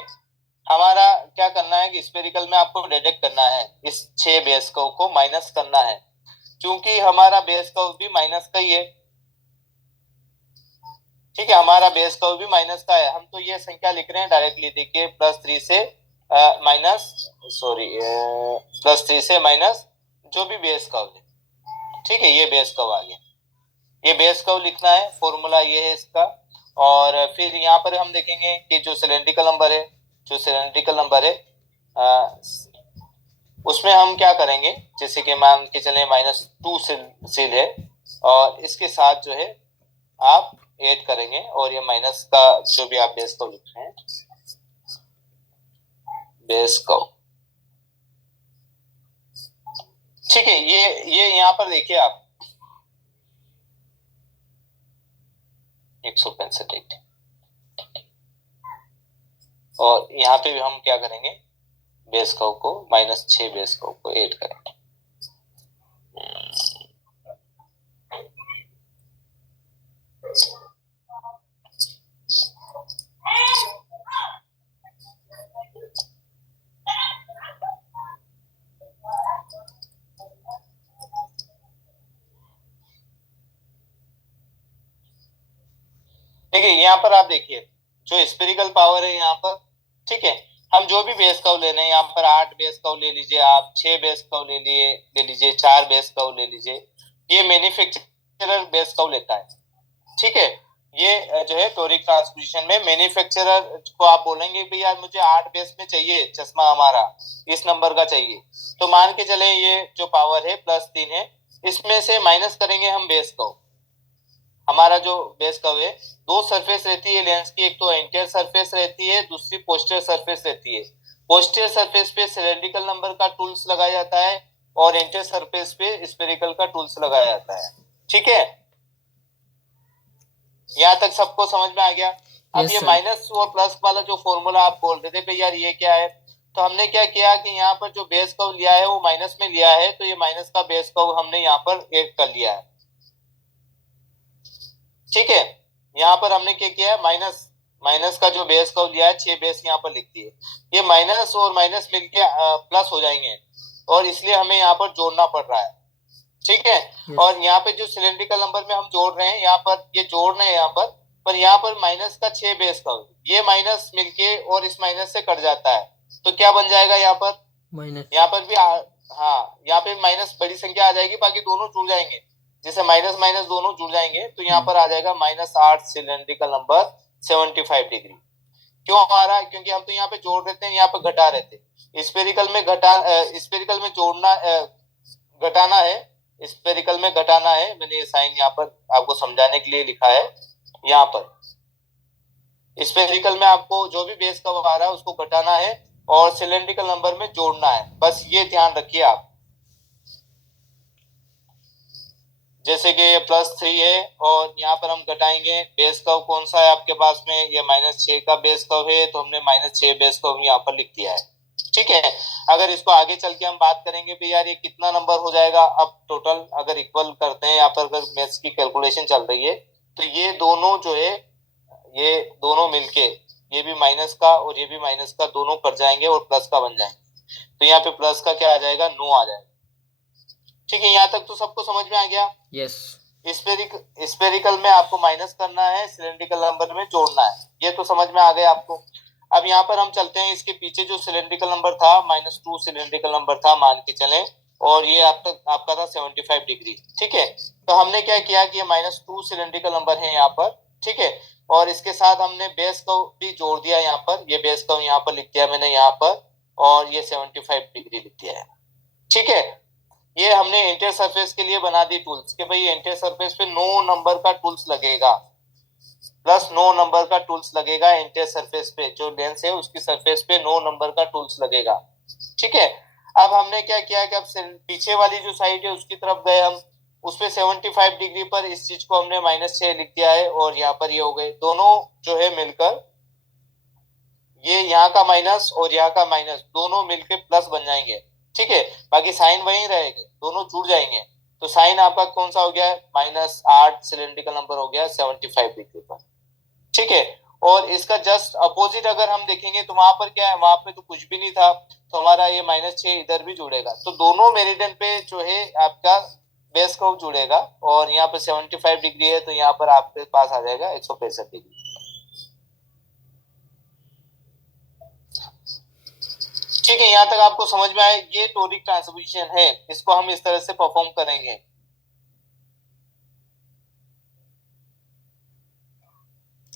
हमारा क्या करना है कि स्फेरिकल में आपको डिडक्ट करना है, इस 6 बेस कर्व को माइनस करना है, क्योंकि हमारा बेस कर्व भी माइनस का ही है। ठीक है, हमारा बेस कर्व भी माइनस का है। हम तो ये संख्या लिख रहे हैं डायरेक्टली, देखिए +3 से +3 से माइनस जो भी बेस कर्व है। ठीक है, ये बेस कर्व आ गया, ये बेस कर्व लिखना है, फॉर्मूला ये है इसका। और फिर यहाँ पर हम देखेंगे कि जो सिलेंड्रिकल नंबर है, जो सिलेंड्रिकल नंबर है उसमें हम क्या करेंगे, जैसे कि मान के चले -2 सिल है, और इसके साथ जो है आप ऐड करेंगे, और ये माइनस का जो भी आप बेस कर्व लिख रहे हैं, बेस कर्व। ठीक है, ये यहाँ पर देखिए आप 165, और यहाँ पे भी हम क्या करेंगे, बेस कर्व को -6 बेस कर्व को ऐड करेंगे। देखिए यहाँ पर आप देखिए जो स्फेरिकल पावर है यहाँ पर। ठीक है, हम जो भी बेस कर्व ले रहे हैं, यहाँ पर 8 बेस कर्व ले लीजिए आप, 6 बेस कर्व ले लीजिए, 4 बेस कर्व ले लीजिए, ये मैन्युफैक्चरर बेस कर्व लेता है। ठीक है, ये जो है टोरिक ट्रांसपोजिशन में मैन्युफैक्चरर को आप बोलेंगे भी यार मुझे 8 बेस में चाहिए चश्मा, हमारा इस नंबर का चाहिए, तो मान के चले ये जो पावर है +3 है, इसमें से माइनस करेंगे हम बेस कर्व। हमारा जो बेस कर्व है, 2 सरफेस रहती है लेंस की, एक तो एंटीरियर सरफेस रहती है, दूसरी पोस्टीरियर सरफेस रहती है। पोस्टीरियर सरफेस पे सिलेंड्रिकल नंबर का टूल्स लगाया जाता है, और एंटीरियर सरफेस पे स्फेरिकल का टूल्स लगाया जाता है। ठीक है, यहाँ तक सबको समझ में आ गया? अब ये माइनस और प्लस वाला जो फॉर्मूला आप बोल रहे थे भाई यार ये क्या है, तो हमने क्या किया कि यहाँ पर जो बेस कर्व लिया है वो माइनस में लिया है, तो ये माइनस का बेस कर्व हमने यहाँ पर ऐड कर लिया है। ठीक है, यहाँ पर हमने क्या किया है, माइनस का जो बेस कर्व लिया है, 6 बेस यहाँ पर लिख दिए, ये माइनस और माइनस मिलके प्लस हो जाएंगे, और इसलिए हमें यहाँ पर जोड़ना पड़ रहा है। ठीक है, और यहाँ पे जो सिलेंड्रिकल नंबर में हम जोड़ रहे हैं, यहाँ पर ये जोड़ रहे हैं यहाँ पर यहाँ पर माइनस का 6 बेस कर्व, ये माइनस मिलके और इस माइनस से कट जाता है, तो क्या बन जाएगा यहाँ पर माइनस, यहाँ पर भी हाँ, यहाँ पे माइनस बड़ी संख्या आ जाएगी, बाकी दोनों जुड़ जाएंगे, जैसे माइनस माइनस दोनों जुड़ जाएंगे, तो यहाँ पर आ जाएगा -8 सिलेंड्रिकल नंबर 75 डिग्री। क्यों आ रहा है? क्योंकि हम तो यहाँ पे जोड़ देते हैं, यहाँ पे घटा रहे थे। स्फेरिकल में जोड़ना घटाना है, स्फेरिकल में घटाना है। मैंने ये साइन यहाँ पर आपको समझाने के लिए लिखा है। यहाँ पर स्फेरिकल में आपको जो भी बेस कर्व आ रहा है उसको घटाना है, और सिलेंड्रिकल नंबर में जोड़ना है, बस ये ध्यान रखिए आप। जैसे कि ये +3 है, और यहाँ पर हम घटाएंगे, बेस कर्व कौन सा है आपके पास में, ये -6 का बेस कर्व है, तो हमने -6 बेस कर्व यहाँ पर लिख दिया है। ठीक है। अगर इसको आगे चल के हम बात करेंगे भी यार ये कितना नंबर हो जाएगा, अब टोटल अगर इक्वल करते हैं यहाँ पर, अगर मैथ्स की कैलकुलेशन चल रही है तो ये दोनों जो है, ये दोनों मिलके, ये भी माइनस का और ये भी माइनस का, दोनों कट जाएंगे और प्लस का बन जाएंगे। तो यहाँ पे प्लस का क्या आ जाएगा, 9 आ जाएगा। ठीक है, यहाँ तक तो सबको समझ में आ गया। यस। स्पेरिकल में आपको माइनस करना है, सिलेंड्रिकल नंबर में जोड़ना है, ये तो समझ में आ गया आपको। अब यहाँ पर हम चलते हैं, इसके पीछे जो सिलेंड्रिकल नंबर था -2 सिलेंड्रिकल नंबर था मान के चले, और ये आपका था 75 डिग्री। ठीक है, तो हमने क्या किया कि ये -2 सिलेंड्रिकल नंबर है यहाँ पर। ठीक है, और इसके साथ हमने बेस को भी जोड़ दिया यहाँ पर, ये बेस को यहाँ पर लिख दिया मैंने यहाँ पर, और ये 75 डिग्री लिख दिया है। ठीक है, ये हमने इंटर सरफेस के लिए बना दी टूल्स कि भाई इंटर सरफेस पे 9 नंबर का टूल्स लगेगा, प्लस 9 नंबर का टूल्स लगेगा इंटर सरफेस पे, जो लेंस है उसकी सरफेस पे 9 नंबर का टूल्स लगेगा। ठीक है, अब हमने क्या किया कि अब पीछे वाली जो साइड है उसकी तरफ गए हम, उस पे 75 डिग्री पर इस चीज को हमने -6 लिख दिया है, और यहाँ पर ये हो गए दोनों जो है मिलकर, ये यहाँ का माइनस और यहाँ का माइनस दोनों मिलकर प्लस बन जाएंगे। ठीक है, बाकी साइन वहीं रहेंगे, दोनों जुड़ जाएंगे। तो साइन आपका कौन सा हो गया है, -8 सिलेंड्रिकल नंबर हो गया 75 डिग्री पर। ठीक है, और इसका जस्ट अपोजिट अगर हम देखेंगे तो वहां पर क्या है, वहां पे तो कुछ भी नहीं था, तो हमारा ये -6 इधर भी जुड़ेगा, तो दोनों मेरिडियन पे जो है आपका बेस कर्व जुड़ेगा, और यहाँ पे 75 डिग्री है तो यहाँ पर आपके पास आ जाएगा 165 डिग्री। ठीक है, यहाँ तक आपको समझ में आए, ये टोरिक ट्रांसमिशन है, इसको हम इस तरह से परफॉर्म करेंगे।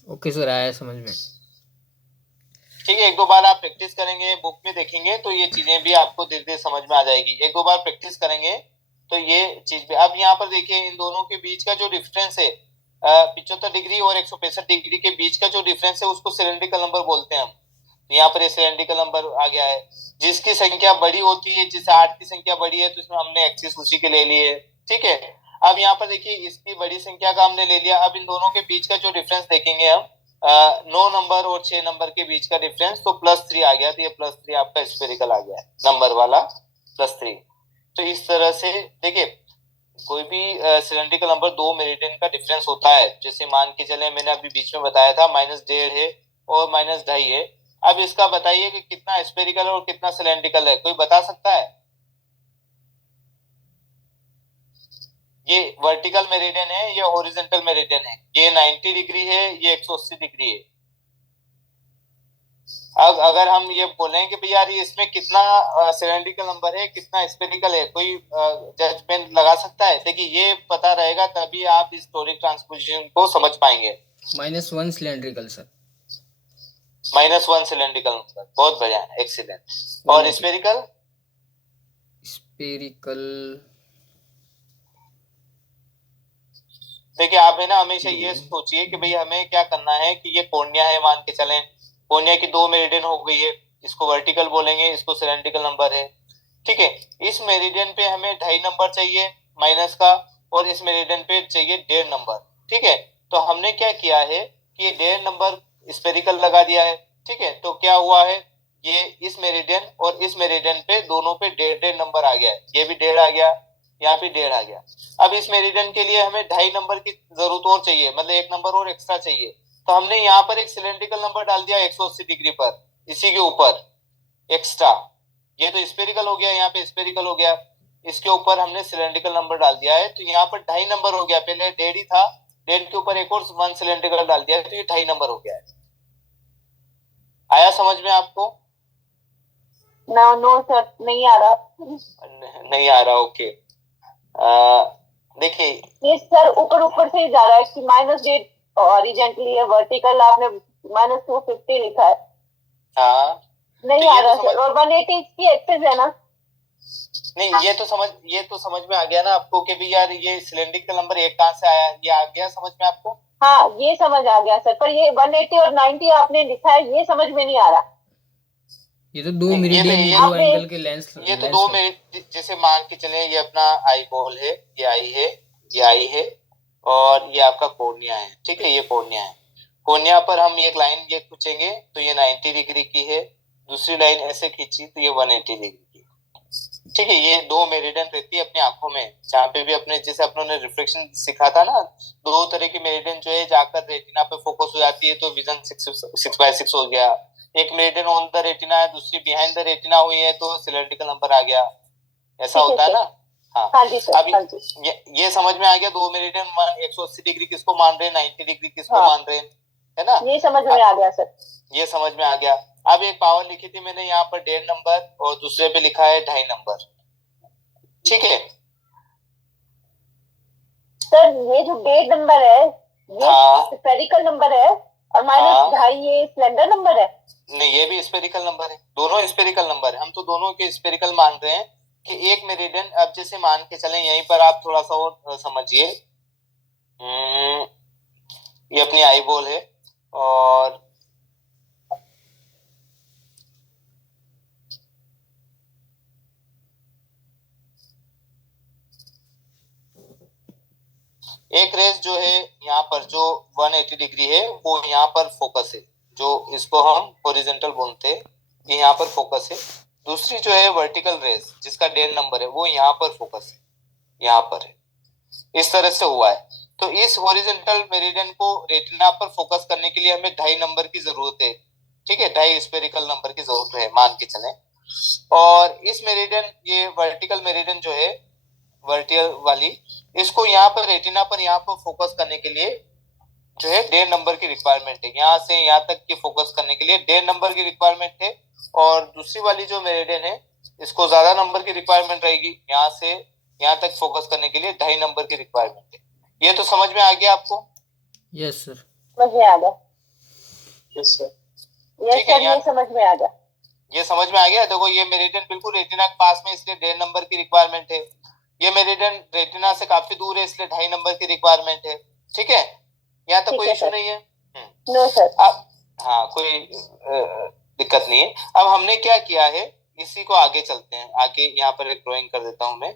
ओके सर, आया समझ में। ठीक है, एक दो बार आप प्रैक्टिस करेंगे, बुक में देखेंगे तो ये चीजें भी आपको धीरे धीरे समझ में आ जाएगी। एक दो बार प्रैक्टिस करेंगे तो ये चीज भी। अब यहाँ पर देखिए, इन दोनों के बीच का जो डिफरेंस है 75 डिग्री और 165 डिग्री के बीच का जो डिफरेंस है उसको सिलेंड्रिकल नंबर बोलते हैं हम। यहाँ पर ये सिलेंड्रिकल नंबर आ गया है, जिसकी संख्या बड़ी होती है, जैसे 8 की संख्या बड़ी है तो इसमें हमने एक्सिस उसी के ले लिए। ठीक है, अब यहाँ पर देखिए इसकी बड़ी संख्या का हमने ले लिया। अब इन दोनों के बीच का जो डिफरेंस देखेंगे हम, 9 नंबर और 6 नंबर के बीच का डिफरेंस, तो +3 आ गया, तो ये +3 आपका स्फेरिकल आ गया है, नंबर वाला +3। तो इस तरह से देखिए, कोई भी सिलेंड्रिकल नंबर 2 मेरिडियन का डिफरेंस होता है, जैसे मान के चले मैंने अभी बीच में बताया था -1.5 है और -2.5 है। अब इसका बताइए कि कितना स्फेरिकल और कितना सिलेंड्रिकल है, कोई बता सकता है? ये वर्टिकल मेरिडियन है, ये हॉरिजॉन्टल मेरिडियन है, ये 90 डिग्री है, ये 180 डिग्री है। अब अगर हम ये बोलें कि भैया ये इसमें कितना सिलेंड्रिकल नंबर है, कितना स्फेरिकल है, कोई जजमेंट लगा सकता है? देखिए ये पता रहेगा तभी आप इस टोरिक ट्रांसपोजिशन को समझ पाएंगे। -1 सिलेंड्रिकल सर। -1 सिलेंड्रिकल नंबर, बहुत बढ़िया, एक्सीलेंट। और स्फेरिकल? स्फेरिकल देखिए आप है ना, हमेशा ये सोचिए कि भाई हमें क्या करना है कि ये कोर्निया है मान के चलें, कोर्निया की 2 मेरिडियन हो गई है, इसको वर्टिकल बोलेंगे, इसको सिलेंड्रिकल नंबर है। ठीक है, इस मेरिडियन पे हमें 2.5 नंबर चाहिए माइनस का, और इस मेरिडियन पे चाहिए 1.5 नंबर। ठीक है, तो हमने क्या किया है कि ये 1.5 नंबर स्फेरिकल लगा दिया है। ठीक है, तो क्या हुआ है, ये इस मेरिडियन और इस मेरिडियन पे दोनों पे 1.5 नंबर आ गया है, ये भी 1.5 आ गया, यहाँ पे 1.5 आ गया। अब इस मेरिडियन के लिए हमें 2.5 नंबर की जरूरत और चाहिए, मतलब 1 नंबर और एक्स्ट्रा चाहिए, तो हमने यहाँ पर एक सिलेंड्रिकल नंबर डाल दिया 180 डिग्री पर, इसी के ऊपर एक्स्ट्रा। ये तो स्फेरिकल हो गया, यहाँ पे स्फेरिकल हो गया, इसके ऊपर हमने सिलेंड्रिकल नंबर डाल दिया है, तो यहाँ पर 2.5 नंबर हो गया। पहले 1.5 ही था, 1.5 के ऊपर एक और 1 सिलेंड्रिकल डाल दिया, तो ये 2.5 नंबर हो गया है। आया समझ में आपको? नो सर, नहीं आ रहा। नहीं आ रहा, ओके। देखिए ये सर ऊपर ऊपर से ही जा रहा है कि -8 हॉरिजॉन्टली है, वर्टिकल आपने -250 लिखा है। हाँ, नहीं तो आ ये रहा तो सर, और 180 इसकी एक्सेस है ना? नहीं, ये तो समझ में आ गया ना आपको कि भी यार ये सिलेंड्रिकल नंबर 1 कहाँ से आया, ये आ गया समझ में आपको? हाँ, ये समझ आ गया सर, पर ये 180 और 90 आपने लिखा है, ये समझ में नहीं आ रहा। ये तो 2 मेरिडियन, ये 2 एंगल के लेंस, ये तो 2 मेरिडियन, जैसे मान के चले ये अपना आई बॉल है, ये आई है, ये आई है, और ये आपका कोर्निया है। ठीक है, ये कोर्निया है, कोर्निया पर हम एक लाइन ये खींचेंगे तो ये 90 डिग्री की है, दूसरी लाइन ऐसे खींची तो ये 180 डिग्री की। ठीक है, ये दो मेरिडियन रहती है अपनी आंखों में, जहाँ पे भी अपने जैसे अपनों ने रिफ्लेक्शन सीखा था ना, दो तरह की मेरिडियन जो है जाकर रेटिना पे फोकस हो जाती है तो विजन 6/6 हो गया। एक मेरिडियन ऑन द रेटिना है, दूसरी बिहाइंड द रेटिना हुई है तो सिलेंड्रिकल नंबर आ गया। ऐसा होता है ना। हाँ, हाँ जी सर, अब हाँ जी। ये समझ में आ गया, दो मेरिडियन 180 डिग्री किसको मान रहे हैं, 90 डिग्री किसको हाँ। मान रहे हैं, है ना। ये समझ में आ गया सर। ये समझ में आ गया। अब एक पावर लिखी थी मैंने यहाँ पर 1.5 नंबर और दूसरे पे लिखा है 2.5 नंबर। ठीक है सर, ये जो 1.5 नंबर है ये हाँ स्फेरिकल नंबर है और हाँ। -2.5 ये सिलेंडर नंबर है। नहीं, ये भी स्पेरिकल नंबर है, दोनों स्पेरिकल नंबर है। हम तो दोनों के स्पेरिकल मान रहे हैं कि एक मेरिडियन, अब जैसे मान के चलें यहीं पर आप थोड़ा सा और समझिए। ये अपनी आई बॉल है और एक रेस जो है यहाँ पर जो 180 डिग्री है वो यहाँ पर फोकस है, जो इसको हम हॉरिजॉन्टल बोलते हैं, ये यहाँ पर फोकस है। दूसरी जो है वर्टिकल रेस जिसका 1.5 नंबर है वो यहाँ पर फोकस है, यहाँ पर है। इस तरह से हुआ है। तो इस हॉरिजॉन्टल मेरिडियन को रेटिना पर फोकस करने के लिए हमें 2.5 नंबर की जरूरत है। ठीक है, 2.5 स्पेरिकल नंबर की जरूरत है मान के चले। और इस मेरिडियन, ये वर्टिकल मेरिडियन जो है, वर्टिकल वाली, इसको यहाँ पर रेटिना पर यहाँ पर फोकस करने के लिए जो है 1.5 नंबर की रिक्वायरमेंट है। यहाँ से यहाँ तक की फोकस करने के लिए 1.5 नंबर की रिक्वायरमेंट है। और दूसरी वाली जो मेरिडियन है इसको ज्यादा नंबर की रिक्वायरमेंट रहेगी, यहाँ से यहाँ तक फोकस करने के लिए 2.5 नंबर की रिक्वायरमेंट है। ये तो समझ में आ गया आपको? Yes sir. समझ में आ गया। Yes sir. यस सर, ये समझ में आ गया। ये समझ में आ गया। देखो ये मेरिडियन बिल्कुल रेटिना के पास में, इसलिए 1.5 नंबर की रिक्वायरमेंट है। ये मेरिडियन रेटिना से काफी दूर है, इसलिए 2.5 नंबर की रिक्वायरमेंट है। ठीक है, यहाँ तक कोई इशू नहीं है? No sir. अब हाँ, कोई दिक्कत नहीं है। अब हमने क्या किया है, इसी को आगे चलते हैं। आगे यहाँ पर एक ड्राइंग कर देता हूं मैं।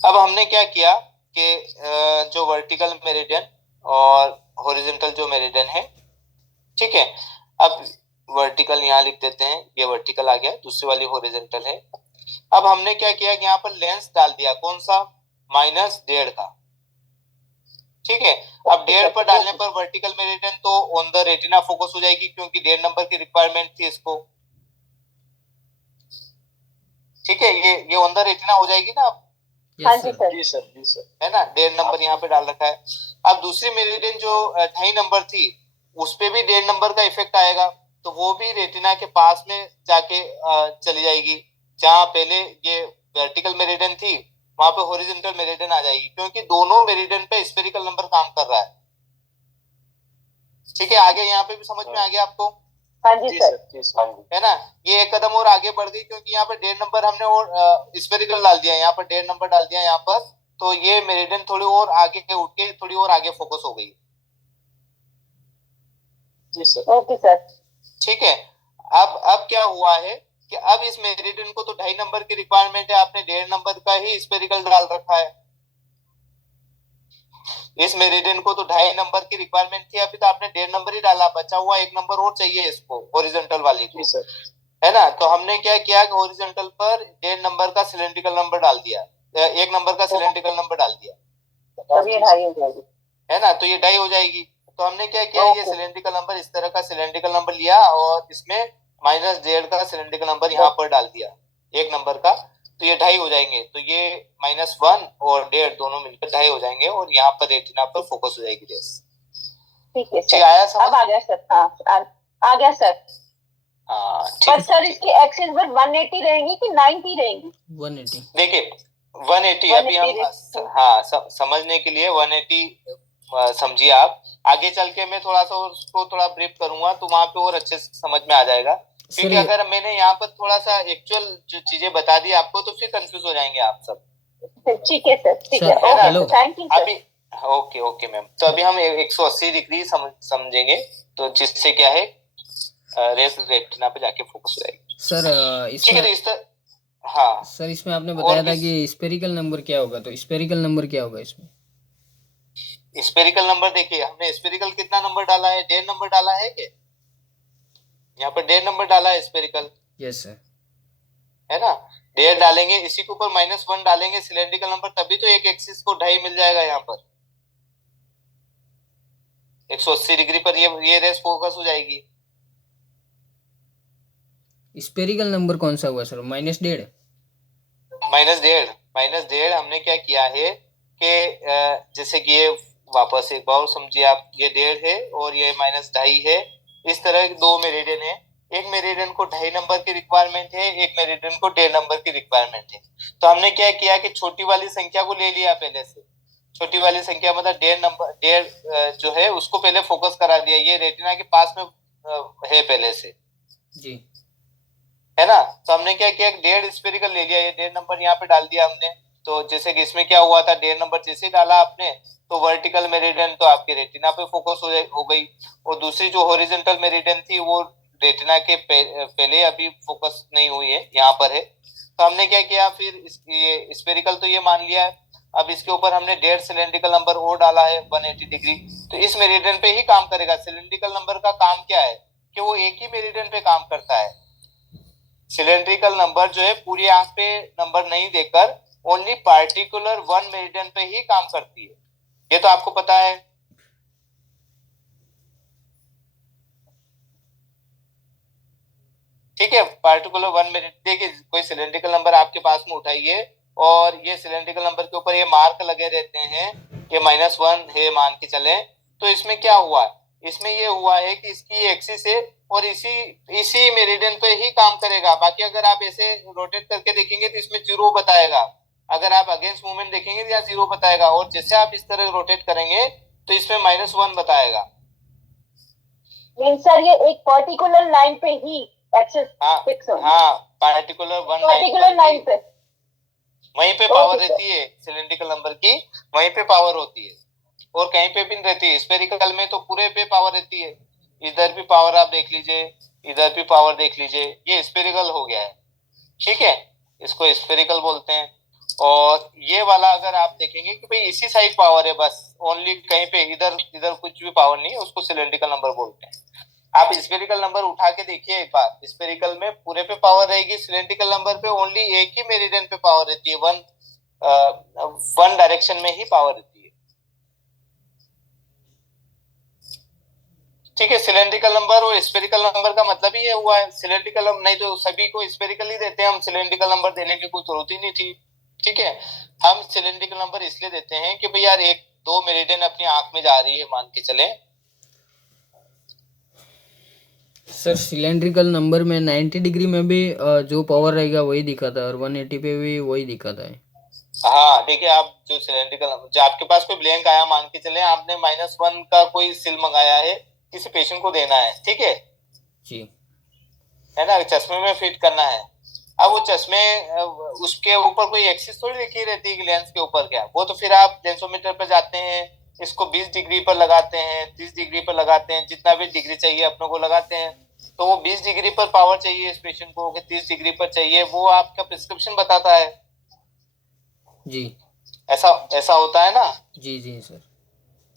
अब हमने क्या किया कि जो वर्टिकल मेरिडियन और हॉरिजॉन्टल जो मेरिडियन है, ठीक है, अब वर्टिकल यहाँ लिख देते हैं, ये वर्टिकल आ गया, दूसरी वाली हॉरिजॉन्टल है। अब हमने क्या किया कि यहाँ पर लेंस डाल दिया, कौन सा, -1.5 का। ठीक है, अब 1.5 पर डालने पर वर्टिकल मेरिडियन तो ऑन द रेटिना फोकस हो जाएगी, क्योंकि 1.5 नंबर की रिक्वायरमेंट थी इसको। ठीक है, ये ऑन द रेटिना हो जाएगी ना। हाँ जी सर। जी सर, जी सर। है ना, 1.5 नंबर यहाँ पे डाल रखा है। अब दूसरी मेरिडियन जो 2.5 नंबर थी, उस पे भी 1.5 नंबर का इफेक्ट आएगा, तो वो भी रेटिना के पास में जाके चली जाएगी। जहाँ पहले ये वर्टिकल मेरिडियन थी वहां पे हॉरिजॉन्टल मेरिडियन आ जाएगी, क्योंकि दोनों मेरिडियन पे स्फेरिकल नंबर काम कर रहा है। ठीक है, आगे यहाँ पे भी समझ में आ गया आपको? हाँ जी सर। है ना, ये एक कदम और आगे बढ़ गई, क्योंकि यहाँ पर 1.5 नंबर हमने और स्फेरिकल डाल दिया, यहाँ पर 1.5 नंबर डाल दिया यहाँ पर, तो ये मेरिडियन थोड़ी और आगे उठ के थोड़ी और आगे फोकस हो गई। जी सर। Okay sir. ठीक है, अब क्या हुआ है कि अब इस मेरिडियन को तो 2.5 नंबर की रिक्वायरमेंट है, आपने 1.5 नंबर का ही स्फेरिकल डाल रखा है। इस मेरिडियन को तो 2.5 नंबर की रिक्वायरमेंट थी, अभी तो आपने 1.5 नंबर ही डाला, बचा हुआ 1 नंबर और चाहिए इसको, हॉरिजॉन्टल वाली को। है ना, तो हमने क्या किया कि हॉरिजॉन्टल पर 1.5 नंबर का सिलेंड्रिकल नंबर डाल दिया, 1 नंबर का सिलेंड्रिकल नंबर डाल दिया। तब ये 2.5 हो जाएगी। है ना, तो ये 2.5 हो जाएगी। तो हमने क्या किया, ये सिलेंड्रिकल नंबर, इस तरह का सिलेंड्रिकल नंबर लिया और इसमें -1.5 का सिलेंड्रिकल नंबर यहाँ पर डाल दिया, 1 नंबर का, तो ये 2.5 हो जाएंगे। तो ये -1 और 1.5 दोनों मिलकर 2.5 हो जाएंगे और यहाँ पर रेटिना पर फोकस हो जाएगी रेस। ठीक है ठीक सर। आया समझ? अब आ गया सर। हाँ, आ गया सर। हाँ पर ठीक। सर इसकी एक्सिस पर 180 रहेंगी कि 90 रहेंगी? 180। देखिए 180 अभी हम हाँ समझने के लिए 180 समझिए आप। आगे चल के मैं थोड़ा सा उसको थोड़ा ब्रीफ करूंगा तो वहां पे और अच्छे से समझ में आ जाएगा, क्योंकि अगर मैंने यहाँ पर थोड़ा सा एक्चुअल जो चीजें बता दी आपको तो फिर कंफ्यूज हो जाएंगे आप सब। ठीक है सर, ठीक है। हेलो। Thank you sir. अभी ओके मैम, तो अभी हम 180 डिग्री समझेंगे, तो जिससे क्या है रेस रेटिना पे जाके फोकस हो जाएगी। सर ठीक है, तो हाँ सर इसमें आपने बताया था कि स्पेरिकल नंबर क्या होगा, तो स्पेरिकल नंबर क्या होगा इसमें? स्पेरिकल नंबर देखिए, हमने स्पेरिकल कितना नंबर डाला है, 1.5 नंबर डाला है कि यहाँ पर 1.5 नंबर डाला है स्पेरिकल, यस सर। है ना। 1.5 डालेंगे, इसी के ऊपर -1 डालेंगे सिलेंड्रिकल नंबर, तभी तो एक एक्सिस को 2.5 मिल जाएगा यहाँ पर। 180 डिग्री पर ये रेस फोकस हो जाएगी। स्पेरिकल नंबर कौन सा हुआ सर? -1.5? -1.5 हमने क्या किया है कि जैसे कि ये वापस एक बार समझिए आप, ये 1.5 है और ये -2.5 है। इस तरह के 2 मेरिडियन है, एक मेरिडियन को 2.5 नंबर की रिक्वायरमेंट है, एक मेरिडियन को 1.5 नंबर की रिक्वायरमेंट है। तो हमने क्या किया कि छोटी वाली संख्या को ले लिया पहले से, छोटी वाली संख्या मतलब 1.5 नंबर 1.5 जो है उसको पहले फोकस करा दिया, ये रेटिना के पास में है पहले से जी, है ना। तो हमने क्या किया, 1.5 स्पेरिकल ले लिया, ये 1.5 नंबर यहाँ पे डाल दिया हमने। तो जैसे कि इसमें क्या हुआ था, 1.5 नंबर जैसे डाला आपने तो वर्टिकल मेरिडियन तो आपके रेटिना पे फोकस हो गई, और दूसरी जो हॉरिजॉन्टल मेरिडियन थी वो रेटिना के पहले अभी फोकस नहीं हुई है, यहाँ पर है। तो हमने क्या किया फिर ये स्पेरिकल तो ये मान लिया है, अब इसके ऊपर हमने 1.5 सिलेंड्रिकल नंबर और डाला है 180 डिग्री। तो इस मेरिडियन पे ही काम करेगा। सिलेंड्रिकल नंबर का काम क्या है कि वो एक ही मेरिडियन पे काम करता है। सिलेंड्रिकल नंबर जो है पूरी आंख पे नंबर नहीं देकर ओनली पार्टिकुलर 1 मेरिडियन पे ही काम करती है, ये तो आपको पता है। ठीक है, पार्टिकुलर 1 मेरिडियन, देखिए कोई सिलेंड्रिकल नंबर आपके पास में उठाइए और ये सिलेंड्रिकल नंबर के ऊपर ये मार्क लगे रहते हैं, ये -1 है मान के चले। तो इसमें क्या हुआ, इसमें ये हुआ है कि इसकी एक्सिस है और इसी मेरिडियन पे ही काम करेगा। बाकी अगर आप ऐसे रोटेट करके देखेंगे तो इसमें 0 बताएगा, अगर आप अगेंस्ट मूवमेंट देखेंगे तो यहाँ 0 बताएगा, और जैसे आप इस तरह रोटेट करेंगे तो इसमें -1 बताएगा। मीन सर ये एक पर्टिकुलर लाइन पे ही एक्सेस हाँ फिक्स हो, हाँ, पार्टिकुलर पर्टिकुलर लाइन पे वहीं पे पावर Okay, रहती है सिलेंड्रिकल नंबर की, वहीं पे पावर होती है और कहीं पे भी नहीं रहती है। स्पेरिकल में तो पूरे पे पावर रहती है, इधर भी पावर आप देख लीजिए, इधर भी पावर देख लीजिए, ये स्पेरिकल हो गया है। ठीक है, इसको स्पेरिकल बोलते हैं। और ये वाला अगर आप देखेंगे कि भाई इसी साइड पावर है बस, ओनली कहीं पे इधर इधर कुछ भी पावर नहीं है, उसको सिलेंड्रिकल नंबर बोलते हैं। आप स्पेरिकल नंबर उठा के देखिए एक बार, स्पेरिकल में पूरे पे पावर रहेगी, सिलेंड्रिकल नंबर पे ओनली एक ही मेरिडियन पे पावर रहती है, वन डायरेक्शन में ही पावर रहती है। ठीक है, सिलेंड्रिकल नंबर और स्पेरिकल नंबर का मतलब ही ये हुआ है। सिलेंड्रिकल नहीं तो सभी को स्पेरिकल ही देते हैं हम, सिलेंड्रिकल नंबर देने की कोई जरूरत ही नहीं थी। ठीक है, हम सिलेंड्रिकल नंबर इसलिए देते हैं कि भाई यार एक दो मेरिडियन अपनी आंख में जा रही है मान के चले। सर सिलेंड्रिकल नंबर में 90 डिग्री में भी जो पावर रहेगा वही दिखाता है और 180 पे भी वही दिखाता है। हाँ देखिए, आप जो सिलेंड्रिकल जो आपके पास कोई ब्लैंक आया मान के चले, आपने -1 का कोई सिल मंगाया है, किसी पेशेंट को देना है, ठीक जी, है ना, चश्मे में फिट करना है। अब वो चश्मे उसके ऊपर कोई एक्सिस थोड़ी लिखी रहती है कि लेंस के ऊपर क्या, वो तो फिर आप लेंसोमीटर पर जाते हैं, इसको 20 डिग्री पर लगाते हैं, 30 डिग्री पर लगाते हैं, जितना भी डिग्री चाहिए अपने को लगाते हैं। तो वो 20 डिग्री पर पावर चाहिए इस पेशेंट को कि 30 डिग्री पर चाहिए, वो आपका प्रिस्क्रिप्शन बताता है। जी, ऐसा ऐसा होता है ना। जी, जी सर।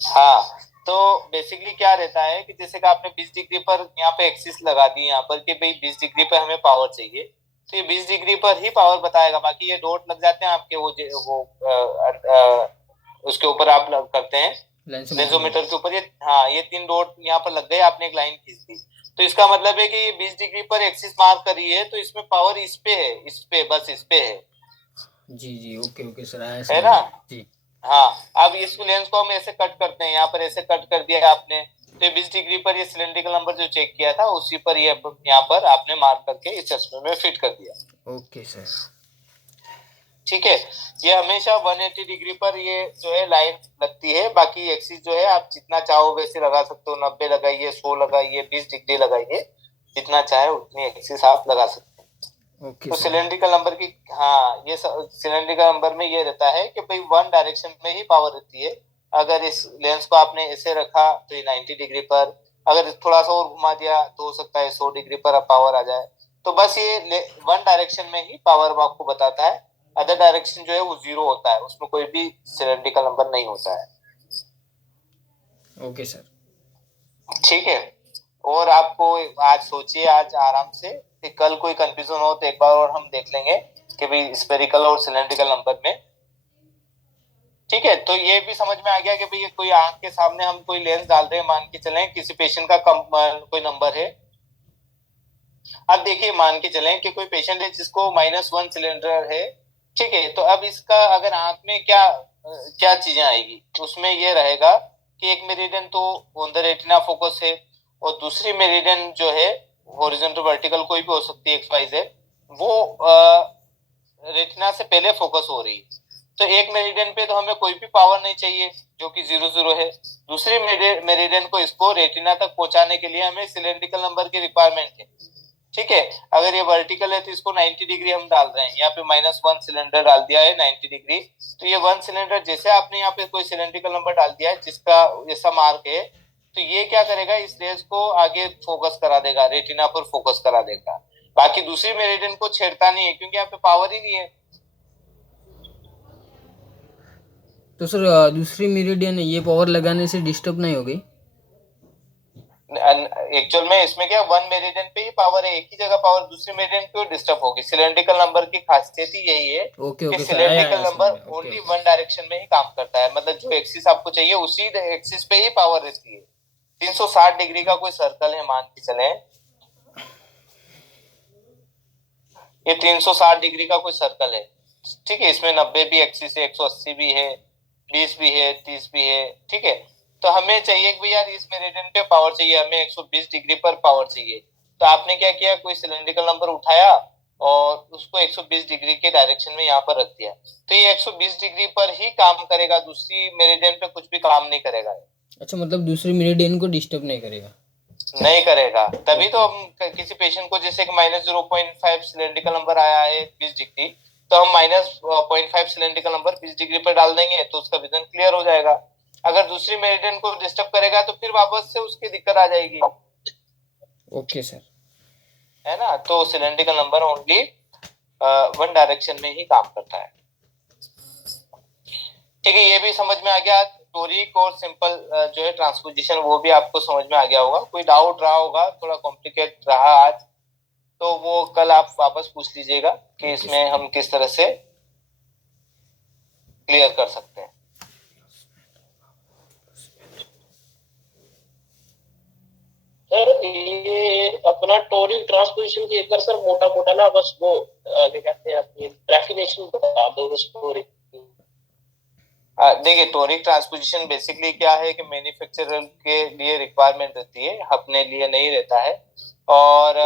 हाँ, तो बेसिकली क्या रहता है कि जैसे कि आपने 20 डिग्री पर यहाँ पे एक्सिस लगा दी यहाँ पर कि भाई 20 डिग्री पर हमें पावर चाहिए, तो ये 20 डिग्री पर ही पावर बताएगा। बाकी ये डॉट लग जाते हैं आपके वो उसके ऊपर आप करते हैं लेंसोमीटर के ऊपर, ये हाँ ये 3 डॉट यहाँ पर लग गए, आपने एक लाइन खींच दी, तो इसका मतलब है कि ये 20 डिग्री पर एक्सिस मार्क करी है, तो इसमें पावर इस पे है, इस पे बस इस पे है। जी, जी, ओके, ओके सर, आया है ना। समझ। जी, हाँ, अब इस लेंस को हम ऐसे कट करते हैं, यहाँ पर ऐसे कट कर दिया आपने, तो 20 डिग्री पर ये सिलेंड्रिकल नंबर जो चेक किया था उसी पर ये यहाँ पर आपने मार्क करके इस चश्मे में फिट कर दिया। Okay sir. ठीक है, ये हमेशा 180 डिग्री पर ये जो है लाइन लगती है, बाकी एक्सिस जो है आप जितना चाहो वैसे लगा सकते हो, 90 लगाइए, 100 लगाइए, 20 डिग्री लगाइए, जितना चाहे उतनी एक्सिस आप लगा सकते हो। ओके तो सर। सिलेंड्रिकल नंबर की, हाँ ये सिलेंड्रिकल नंबर में ये रहता है कि भाई 1 डायरेक्शन में ही पावर रहती है। अगर इस लेंस को आपने ऐसे रखा तो ये 90 डिग्री पर, अगर थोड़ा सा और घुमा दिया तो हो सकता है 100 डिग्री पर पावर आ जाए। तो बस ये 1 डायरेक्शन में ही पावर आपको बताता है, अदर डायरेक्शन जो है वो 0 होता है, उसमें कोई भी सिलेंड्रिकल नंबर नहीं होता है। Okay sir. ठीक है, और आपको आज सोचिए, आज आराम से, कि कल कोई कंफ्यूजन हो तो एक बार और हम देख लेंगे कि भाई स्फेरिकल और सिलेंड्रिकल नंबर में। ठीक है, तो ये भी समझ में आ गया कि भाई कोई आंख के सामने हम कोई लेंस डाल रहे हैं, मान के चलें किसी पेशेंट का कोई नंबर है। अब देखिए, मान के चलें कि कोई पेशेंट है जिसको -1 सिलेंडर है। ठीक है, तो अब इसका अगर आंख में क्या क्या चीजें आएगी, उसमें ये रहेगा कि एक मेरिडियन तो ऑन द रेटिना फोकस है, और दूसरी मेरिडियन जो है हॉरिजॉन्टल वर्टिकल कोई भी हो सकती है, XYZ, वो रेटिना से पहले फोकस हो रही है। तो एक मेरिडियन पे तो हमें कोई भी पावर नहीं चाहिए, जो कि 0 है। दूसरी मेरिडियन को, इसको रेटिना तक पहुंचाने के लिए हमें सिलेंड्रिकल नंबर की रिक्वायरमेंट है। ठीक है, अगर ये वर्टिकल है तो इसको 90 डिग्री हम डाल रहे हैं, यहाँ पे -1 सिलेंडर डाल दिया है 90 डिग्री। तो ये 1 सिलेंडर, जैसे आपने यहाँ पे कोई सिलेंड्रिकल नंबर डाल दिया है जिसका ऐसा मार्क है, तो ये क्या करेगा, इस रेज को आगे फोकस करा देगा, रेटिना पर फोकस करा देगा। बाकी दूसरी मेरिडियन को छेड़ता नहीं है, क्योंकि यहाँ पे पावर ही नहीं है। तो सर दूसरी मेरिडियन ये पावर लगाने से डिस्टर्ब नहीं होगी? एक्चुअल में इसमें क्या, 1 मेरिडियन पे ही पावर है, एक ही जगह पावर, दूसरी मेरिडियन क्यों डिस्टर्ब होगी? सिलेंड्रिकल नंबर की खासियत ही यही है कि सिलेंड्रिकल नंबर ओनली 1 डायरेक्शन में ही काम करता है, मतलब जो एक्सिस आपको चाहिए उसी एक्सिस पे ही पावर रहती है। 360 डिग्री का कोई सर्कल है, मान के चले ये 360 डिग्री का कोई सर्कल है। ठीक है, इसमें 90 भी एक्सिस है, 180 भी है, 20 भी है, 30 भी है। ठीक है, तो हमें चाहिए कि यार इस मेरिडियन पे पावर चाहिए, हमें 120 डिग्री पर पावर चाहिए। तो आपने क्या किया, कोई सिलेंड्रिकल नंबर उठाया और उसको 120 डिग्री के डायरेक्शन में यहाँ पर रख दिया। तो ये 120 डिग्री पर ही काम करेगा, दूसरी मेरिडियन पे कुछ भी काम नहीं करेगा। अच्छा, मतलब दूसरी मेरिडियन को डिस्टर्ब नहीं करेगा? नहीं करेगा। तभी तो हम किसी पेशेंट को, जैसे कि -0.5 सिलेंड्रिकल नंबर आया है 20 डिग्री, तो हम -0.5 सिलेंड्रिकल नंबर 20 डिग्री पर डाल देंगे, तो उसका विजन क्लियर हो जाएगा। अगर दूसरी मेरिडियन को डिस्टर्ब करेगा तो फिर वापस से उसकी दिक्कत आ जाएगी। ओके सर, है ना, तो सिलेंड्रिकल नंबर ओनली 1 डायरेक्शन में ही काम करता है। ठीक है, ये भी समझ में आ गया। टोरिक और सिंपल जो है ट्रांसपोजिशन, वो भी आपको समझ में आ गया होगा। कोई डाउट रहा होगा, थोड़ा कॉम्प्लिकेट रहा आज, तो वो कल आप वापस पूछ लीजिएगा कि इसमें हम किस तरह से क्लियर कर सकते हैं। सर ये अपना टोरिक ट्रांसपोजिशन की एक बार सर मोटा मोटा ना बस वो क्या कहते हैं अपनी डेफिनेशन बता दो उस टोरिक। देखिए, टोरिक ट्रांसपोजिशन बेसिकली क्या है कि मैन्युफैक्चरर के लिए रिक्वायरमेंट रहती है, अपने लिए नहीं रहता है। और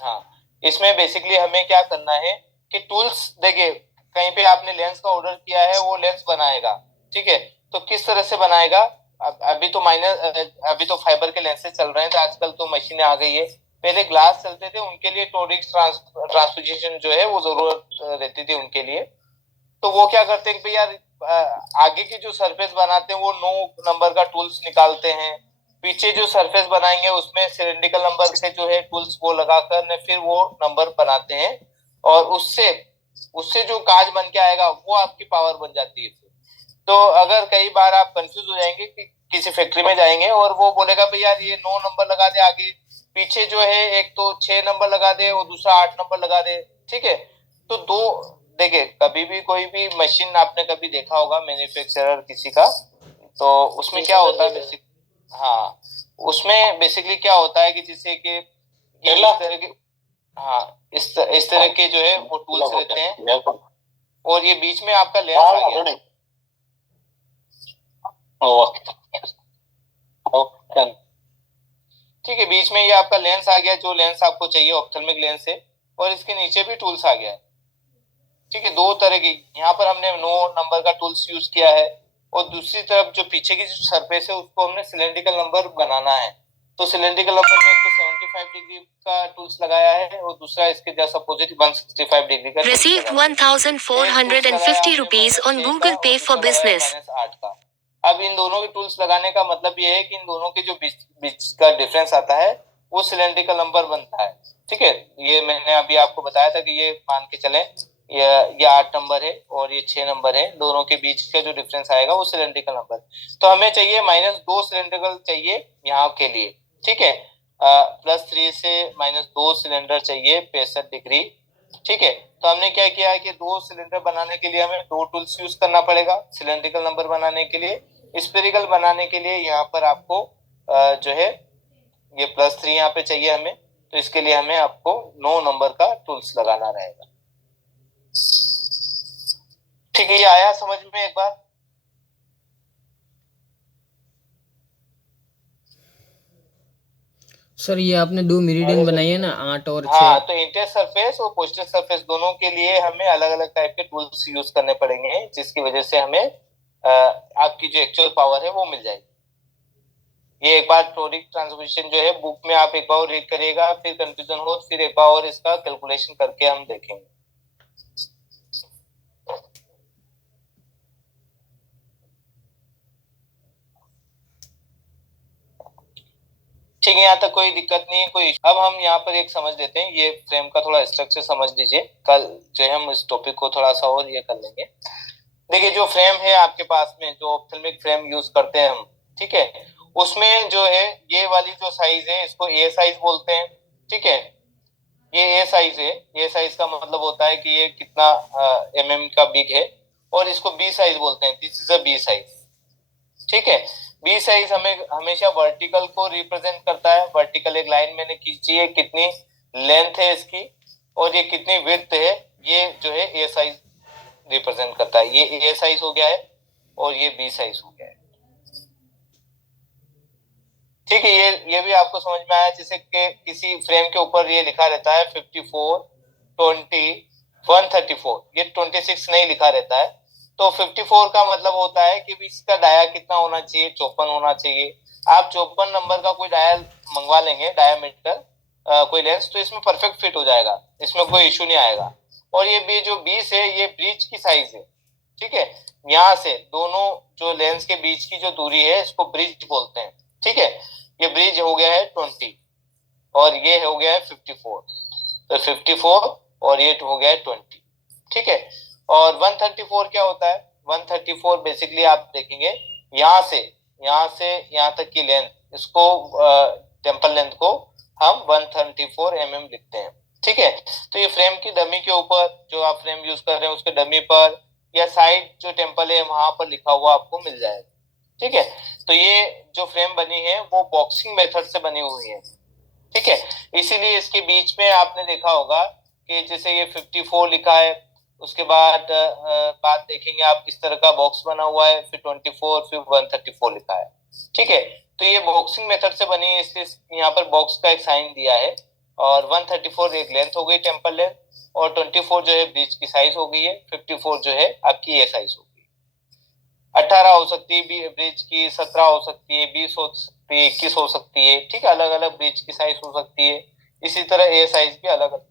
हाँ, इसमें बेसिकली हमें क्या करना है कि टूल्स, देखिए कहीं पे आपने लेंस का ऑर्डर किया है, वो लेंस बनाएगा। ठीक है, तो किस तरह से बनाएगा? अभी तो फाइबर के लेंसेज चल रहे हैं, तो आजकल तो मशीनें आ गई है। पहले ग्लास चलते थे, उनके लिए टोरिक ट्रांसपोजिशन जो है वो जरूरत रहती थी उनके लिए। तो वो क्या करते हैं कि यार आगे की जो सरफेस बनाते हैं वो 9 नंबर का टूल्स निकालते हैं, पीछे जो सरफेस बनाएंगे उसमें सिलेंड्रिकल नंबर के जो है टूल्स वो लगाकर फिर वो नंबर बनाते हैं, और उससे जो काज बन के आएगा वो आपकी पावर बन जाती है। तो अगर कई बार आप कंफ्यूज हो जाएंगे कि किसी फैक्ट्री में जाएंगे और वो बोलेगा भाई यार ये 9 नंबर लगा दे, आगे पीछे जो है एक तो 6 नंबर लगा दे और दूसरा 8 नंबर लगा दे। ठीक है, तो देखिए, कभी भी कोई भी मशीन आपने कभी देखा होगा मैन्युफैक्चरर किसी का, तो उसमें क्या होता है बेसिक, हाँ, उसमें बेसिकली क्या होता है कि जैसे कि इस तरह के, हाँ, इस तरह के जो है वो टूल्स रहते हैं, और ये बीच में आपका लेंस आ गया। ठीक है, बीच में ये आपका लेंस आ गया, जो लेंस आपको चाहिए ऑप्थेल्मिक लेंस है, और इसके नीचे भी टूल्स आ गया है। ठीक है, 2 तरह की, यहाँ पर हमने 9 नंबर का टूल्स यूज किया है, और दूसरी तरफ जो पीछे की जो सरफेस है उसको हमने सिलेंड्रिकल नंबर बनाना है। तो सिलेंड्रिकल नंबर में एक तो 75 डिग्री का टूल्स लगाया है, और दूसरा इसके जस्ट अपोजिट 165 डिग्री का। Received 1,450 rupees on Google Pay for business. -8 का। अब इन दोनों के टूल्स लगाने का मतलब ये है कि इन दोनों के जो बीच का डिफरेंस आता है वो सिलेंड्रिकल नंबर बनता है। ठीक है, ये मैंने अभी आपको बताया था कि ये मान के चलें ये 8 नंबर है और ये 6 नंबर है, दोनों के बीच का जो डिफरेंस आएगा वो सिलेंड्रिकल नंबर। तो हमें चाहिए -2 सिलेंड्रिकल चाहिए यहाँ के लिए। ठीक है, +3 से -2 सिलेंडर चाहिए 65 डिग्री। ठीक है, तो हमने क्या किया है कि 2 सिलेंडर बनाने के लिए हमें 2 टूल्स यूज करना पड़ेगा। सिलेंड्रिकल नंबर बनाने के लिए, स्फेरिकल बनाने के लिए यहाँ पर आपको जो है ये +3 यहाँ पे चाहिए हमें, तो इसके लिए हमें आपको 9 नंबर का टूल्स लगाना रहेगा। ठीक है, ये आया समझ में एक बार? सर ये आपने 2 मेरिडियन बनाई है ना, 8 और 6। हाँ, तो इंटर सरफेस और पोस्टर सरफेस दोनों के लिए हमें अलग अलग टाइप के टूल्स यूज करने पड़ेंगे, जिसकी वजह से हमें आपकी जो एक्चुअल पावर है वो मिल जाएगी। ये एक बार टोरिक ट्रांसपोजिशन जो है बुक में आप एक बार रीड करिएगा, फिर कंफ्यूजन हो फिर एक बार और इसका कैलकुलेशन करके हम देखेंगे। ठीक है, यहाँ तक कोई दिक्कत नहीं है, कोई। अब हम यहाँ पर एक समझ लेते हैं, ये फ्रेम का थोड़ा स्ट्रक्चर समझ लीजिए, कल जो है हम इस टॉपिक को थोड़ा सा और ये कर लेंगे। देखिए, जो फ्रेम है आपके पास में, जो ऑप्थेल्मिक फ्रेम यूज करते हैं हम, ठीक है, उसमें जो है ये वाली जो साइज है इसको ए साइज बोलते हैं। ठीक है, ये ए साइज है। ए साइज का मतलब होता है कि ये कितना mm का बिग है, और इसको बी साइज बोलते हैं, this is a B size. ठीक है, बी साइज हमें हमेशा वर्टिकल को रिप्रेजेंट करता है। वर्टिकल एक लाइन मैंने खींची है, कितनी लेंथ है इसकी और ये कितनी विड्थ है, ये जो है ए साइज रिप्रेजेंट करता है। ये ए साइज हो गया है और ये बी साइज हो गया है। ठीक है, ये भी आपको समझ में आया। जैसे कि किसी फ्रेम के ऊपर ये लिखा रहता है 54, 20, 134, ये 26 नहीं लिखा रहता है। तो 54 का मतलब होता है कि इसका डाया कितना होना चाहिए, 54 होना चाहिए। आप 54 नंबर का कोई डाया मंगवा लेंगे, डायामीटर कोई लेंस, तो इसमें परफेक्ट फिट हो जाएगा, इसमें कोई इश्यू नहीं आएगा। और ये भी जो 20 है ये ब्रिज की साइज है। ठीक है, यहाँ से दोनों जो लेंस के बीच की जो दूरी है इसको ब्रिज बोलते हैं। ठीक है, ये ब्रिज हो गया है 20 और ये हो गया है 54, तो 54 और ये हो गया है 20। ठीक है, और 134 क्या होता है? 134 बेसिकली आप देखेंगे यहाँ से यहाँ तक की लेंथ, इसको टेम्पल लेंथ को हम 134 mm लिखते हैं। ठीक है, तो ये फ्रेम की डमी के ऊपर, जो आप फ्रेम यूज कर रहे हैं उसके डमी पर या साइड जो टेम्पल है वहां पर लिखा हुआ आपको मिल जाएगा। ठीक है, तो ये जो फ्रेम बनी है वो बॉक्सिंग मेथड से बनी हुई है। ठीक है, इसीलिए इसके बीच में आपने देखा होगा कि जैसे ये 54 लिखा है, उसके बाद बात देखेंगे आप इस तरह का बॉक्स बना हुआ है, फिर 24, फिर 134 लिखा है। ठीक है, तो ये बॉक्सिंग मेथड से बनी है, इसलिए यहाँ पर बॉक्स का एक साइन दिया है। और 134 एक लेंथ हो गई, टेम्पल लेंथ, और 24 जो है ब्रिज की साइज हो गई है, 54 जो है आपकी ये साइज हो गई। 18 हो सकती है ब्रिज की, 17 हो सकती है, 20 हो सकती है, 21 हो सकती है। ठीक है, अलग अलग ब्रिज की साइज हो सकती है। इसी तरह ए साइज भी अलग अलग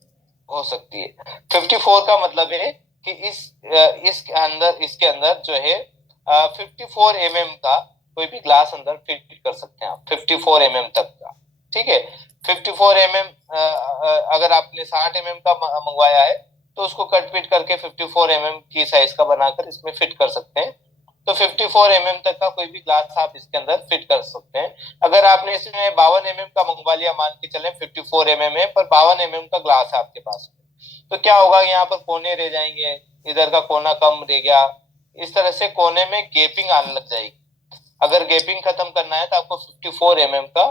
हो सकती है। 54 का मतलब है कि इसके अंदर जो है 54 mm का कोई भी ग्लास अंदर फिट कर सकते हैं आप, 54 mm तक का। ठीक है, 54 mm अगर आपने 60 mm का मंगवाया है तो उसको कट पिट करके 54 mm की साइज का बनाकर इसमें फिट कर सकते हैं। तो 54 mm तक का कोई भी ग्लास आप इसके अंदर फिट कर सकते हैं। अगर आपने इसमें 52 mm का मंगवा लिया, मान के चलें 54 mm है पर 52 mm का ग्लास है आपके पास, तो क्या होगा, यहाँ पर कोने रह जाएंगे, इधर का कोना कम रह गया, इस तरह से कोने में गैपिंग आने लग जाएगी। अगर गैपिंग खत्म करना है तो आपको 54 mm का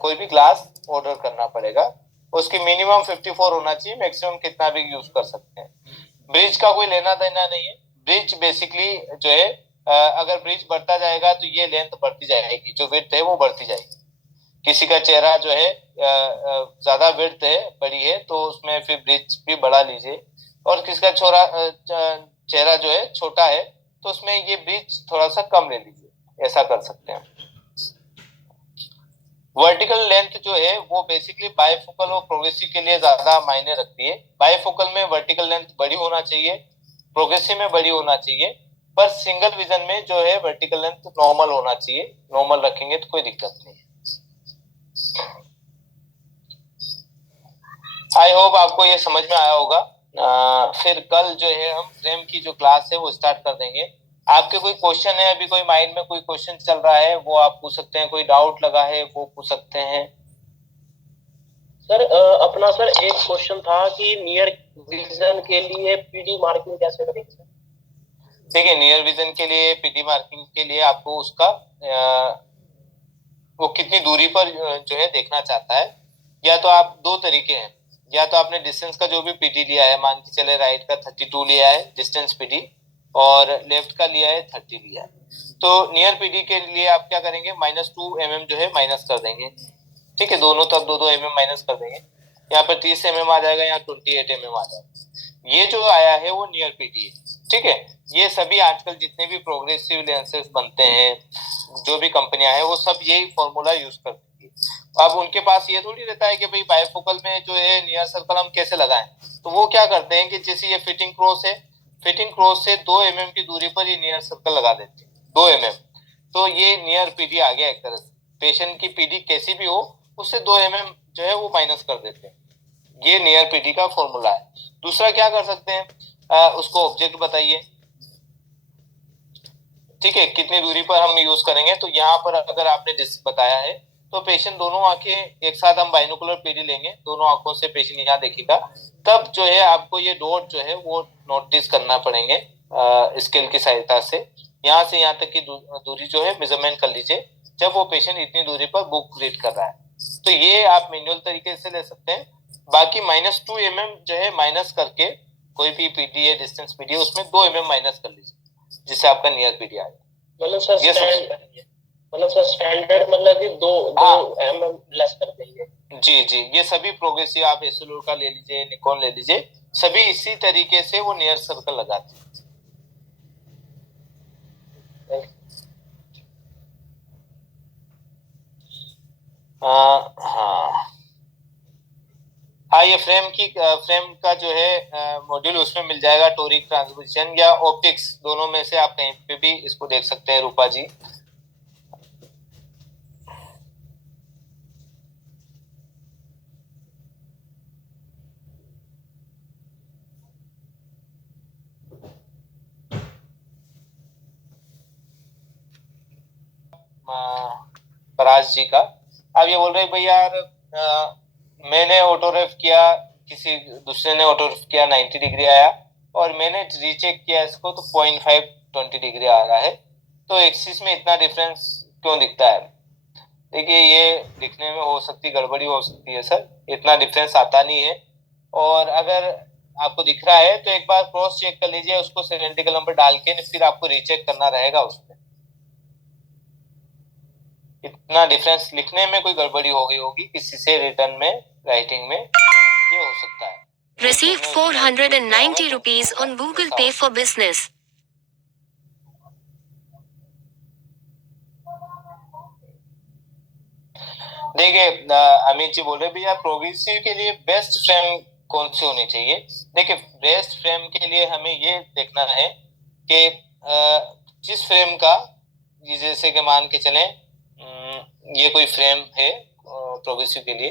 कोई भी ग्लास ऑर्डर करना पड़ेगा। उसकी मिनिमम 54 होना चाहिए, मैक्सिमम कितना भी यूज कर सकते हैं। ब्रिज का कोई लेना देना नहीं है। ब्रिज बेसिकली जो है अगर ब्रिज बढ़ता जाएगा तो ये लेंथ बढ़ती जाएगी, जो विड्थ है वो बढ़ती जाएगी। किसी का चेहरा जो है ज्यादा विड्थ है, बड़ी है, तो उसमें फिर ब्रिज भी बढ़ा लीजिए, और किसी का चेहरा जो है छोटा है तो उसमें ये ब्रिज थोड़ा सा कम ले लीजिए, ऐसा कर सकते हैं। वर्टिकल लेंथ जो है वो बेसिकली बाइफोकल और प्रोग्रेसिव के लिए ज्यादा मायने रखती है। बाइफोकल में वर्टिकल लेंथ बड़ी होना चाहिए, प्रोग्रेसिव में बड़ी होना चाहिए, पर सिंगल विजन में जो है वर्टिकल लेंथ नॉर्मल होना चाहिए। नॉर्मल रखेंगे तो कोई दिक्कत नहीं है। आई होप आपको ये समझ में आया होगा। फिर कल जो है हम फ्रेम की जो क्लास है वो स्टार्ट कर देंगे। आपके कोई क्वेश्चन है, अभी कोई माइंड में कोई क्वेश्चन चल रहा है वो आप पूछ सकते हैं, कोई डाउट लगा है वो पूछ सकते हैं। सर अपना सर एक क्वेश्चन था कि नियर विजन के लिए पीडी मार्किंग कैसे करेंगे सर? देखिए, नियर विजन के लिए पीडी मार्किंग के लिए आपको उसका वो कितनी दूरी पर जो है देखना चाहता है। या तो आप दो तरीके हैं, या तो आपने डिस्टेंस का जो भी पीडी लिया है, मान के चले राइट का 32 लिया है डिस्टेंस पीडी, और लेफ्ट का लिया है 30 लिया है, तो नियर पीडी के लिए आप क्या करेंगे, -2 mm जो है माइनस कर देंगे। ठीक है, दोनों तरफ 2-2 mm माइनस कर देंगे। यहाँ पर 30 mm आ जाएगा, यहाँ 28 mm आ जाएगा। ये जो आया है वो नियर पीडी है। ठीक है, ये सभी आजकल जितने भी प्रोग्रेसिव लेंसेज बनते हैं, जो भी कंपनियां हैं, वो सब यही फॉर्मूला यूज करती है। अब उनके पास ये थोड़ी रहता है कि भाई बायफोकल में जो है नियर सर्कल हम कैसे लगाएं, तो वो क्या करते हैं कि जैसे ये फिटिंग क्रॉस है, फिटिंग क्रॉस से 2 mm की दूरी पर ये नियर सर्कल लगा देते हैं, 2 mm। तो ये नियर पीडी आ गया एक तरह से। पेशेंट की पीडी कैसी भी हो, उससे 2 mm जो है वो माइनस कर देते हैं। ये नियर पीडी का फॉर्मूला है। दूसरा क्या कर सकते हैं, उसको ऑब्जेक्ट बताइए। ठीक है, कितनी दूरी पर हम यूज करेंगे, तो यहाँ पर अगर आपने बताया है, तो पेशेंट दोनों आंखें एक साथ हम बाइनोकुलर पीडी लेंगे, दोनों आंखों से पेशेंट यहाँ देखेगा, तब जो है आपको ये डॉट जो है वो नोटिस करना पड़ेंगे स्केल की सहायता से। यहाँ से यहाँ तक की दूरी जो है मेजरमेंट कर लीजिए, जब वो पेशेंट इतनी दूरी पर बुक रीड कर रहा है। तो ये आप मैनुअल तरीके से ले सकते हैं। बाकी -2 mm जो है माइनस करके, कोई भी पीडी है, डिस्टेंस पीडी है, उसमें 2 mm माइनस कर लीजिए, जिससे आपका नियर पीडी आएगा। मतलब सर ये स्टैंडर्ड मतलब कि 2 mm लेस कर देंगे। जी जी, ये सभी प्रोग्रेसिव, आप एस्टेलुर का ले लीजिए, निकॉन ले लीजिए, सभी इसी तरीके से वो नियर सर्कल लगाते हैं। हाँ हाँ, ये फ्रेम का जो है मॉड्यूल, उसमें मिल जाएगा टोरिक ट्रांसमिशन या ऑप्टिक्स, दोनों में से आप कहीं पे भी इसको देख सकते हैं रूपा जी। पराज जी का, आप ये बोल रहे भाई यार, मैंने ऑटोग्राफ किया, किसी दूसरे ने ऑटोग्राफ किया, 90 डिग्री आया, और मैंने रीचेक किया इसको तो 0.5 20 डिग्री आ रहा है, तो एक्सिस में इतना डिफरेंस क्यों दिखता है? देखिए, ये दिखने में हो सकती गड़बड़ी हो सकती है सर, इतना डिफरेंस आता नहीं है। और अगर आपको दिख रहा है तो एक बार क्रॉस चेक कर लीजिए उसको, सिलेंड्रिकल नंबर डाल के, फिर आपको रीचेक करना रहेगा उसमें। इतना डिफरेंस लिखने में कोई गड़बड़ी हो गई होगी किसी से, रिटर्न में, राइटिंग में, ये हो सकता है। Received 490 rupees on Google Pay for business. देखिए, अमित जी बोल रहे भैया प्रोग्रेसिव के लिए बेस्ट फ्रेम कौन सी होनी चाहिए। देखिए, बेस्ट फ्रेम के लिए हमें ये देखना है कि जिस फ्रेम का, जैसे कि मान के चलें ये कोई फ्रेम है प्रोग्रेसिव के लिए,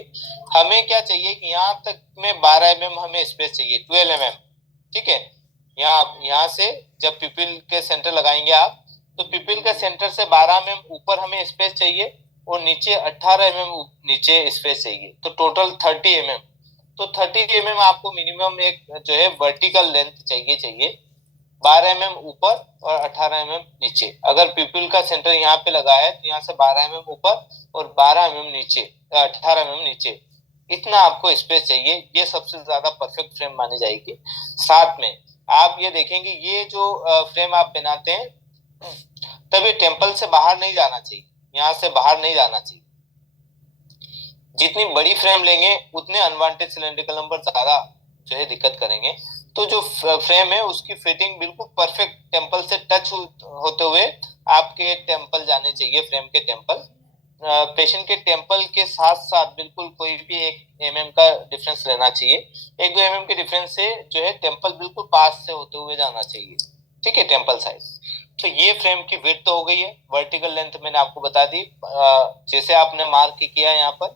हमें क्या चाहिए कि यहाँ तक में 12 mm हमें स्पेस चाहिए, 12 mm। ठीक है, यहाँ से जब पिपिल के सेंटर लगाएंगे आप, तो पिपिल के सेंटर से 12 mm ऊपर हमें स्पेस चाहिए, और नीचे 18 mm नीचे स्पेस चाहिए, तो टोटल 30 mm। तो 30 mm आपको मिनिमम एक जो है वर्टिकल लेंथ चाहिए 12 mm ऊपर और 18 mm नीचे। अगर पिपिल का सेंटर यहाँ पे लगा है, तो यहाँ से 12 mm ऊपर और 12 mm नीचे, 18 mm नीचे, इतना आपको स्पेस चाहिए। ये सबसे ज्यादा परफेक्ट फ्रेम मानी जाएगी। साथ में आप ये देखेंगे, ये जो फ्रेम आप पहनाते हैं, तब ये टेम्पल से बाहर नहीं जाना चाहिए, यहाँ से बाहर नहीं जाना चाहिए। जितनी बड़ी फ्रेम लेंगे उतने अनवांटेड सिलेंड्रिकल नंबर ज्यादा जो है दिक्कत करेंगे। तो जो फ्रेम है उसकी फिटिंग बिल्कुल परफेक्ट टेम्पल से टच होते हुए आपके टेम्पल जाने चाहिए, फ्रेम के टेम्पल। पेशेंट के टेम्पल के साथ साथ बिल्कुल कोई भी 1 mm का डिफरेंस रहना चाहिए। 1-2 mm के डिफरेंस से जो है टेम्पल बिल्कुल पास से होते हुए जाना चाहिए। ठीक है, टेम्पल साइज। तो ये फ्रेम की विड्थ हो गई है। वर्टिकल लेंथ मैंने आपको बता दी, जैसे आपने मार्क किया यहाँ पर,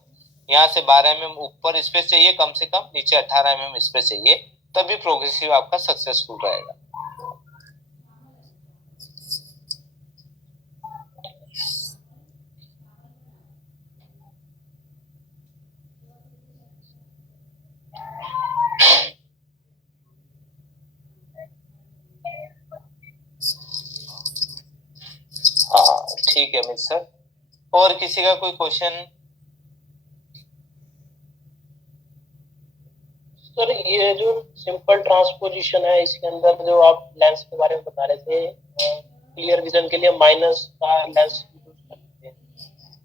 यहाँ से 12 mm ऊपर स्पेस चाहिए कम से कम, नीचे 18 mm स्पेस चाहिए, तभी प्रोग्रेसिव आपका सक्सेसफुल रहेगा। ठीक है अमित सर। और किसी का कोई क्वेश्चन? सर ये जो सिंपल ट्रांसपोजिशन है इसके अंदर जो आप लेंस के बारे में बता रहे थे, क्लियर विजन के लिए माइनस का लेंस यूज करते हैं।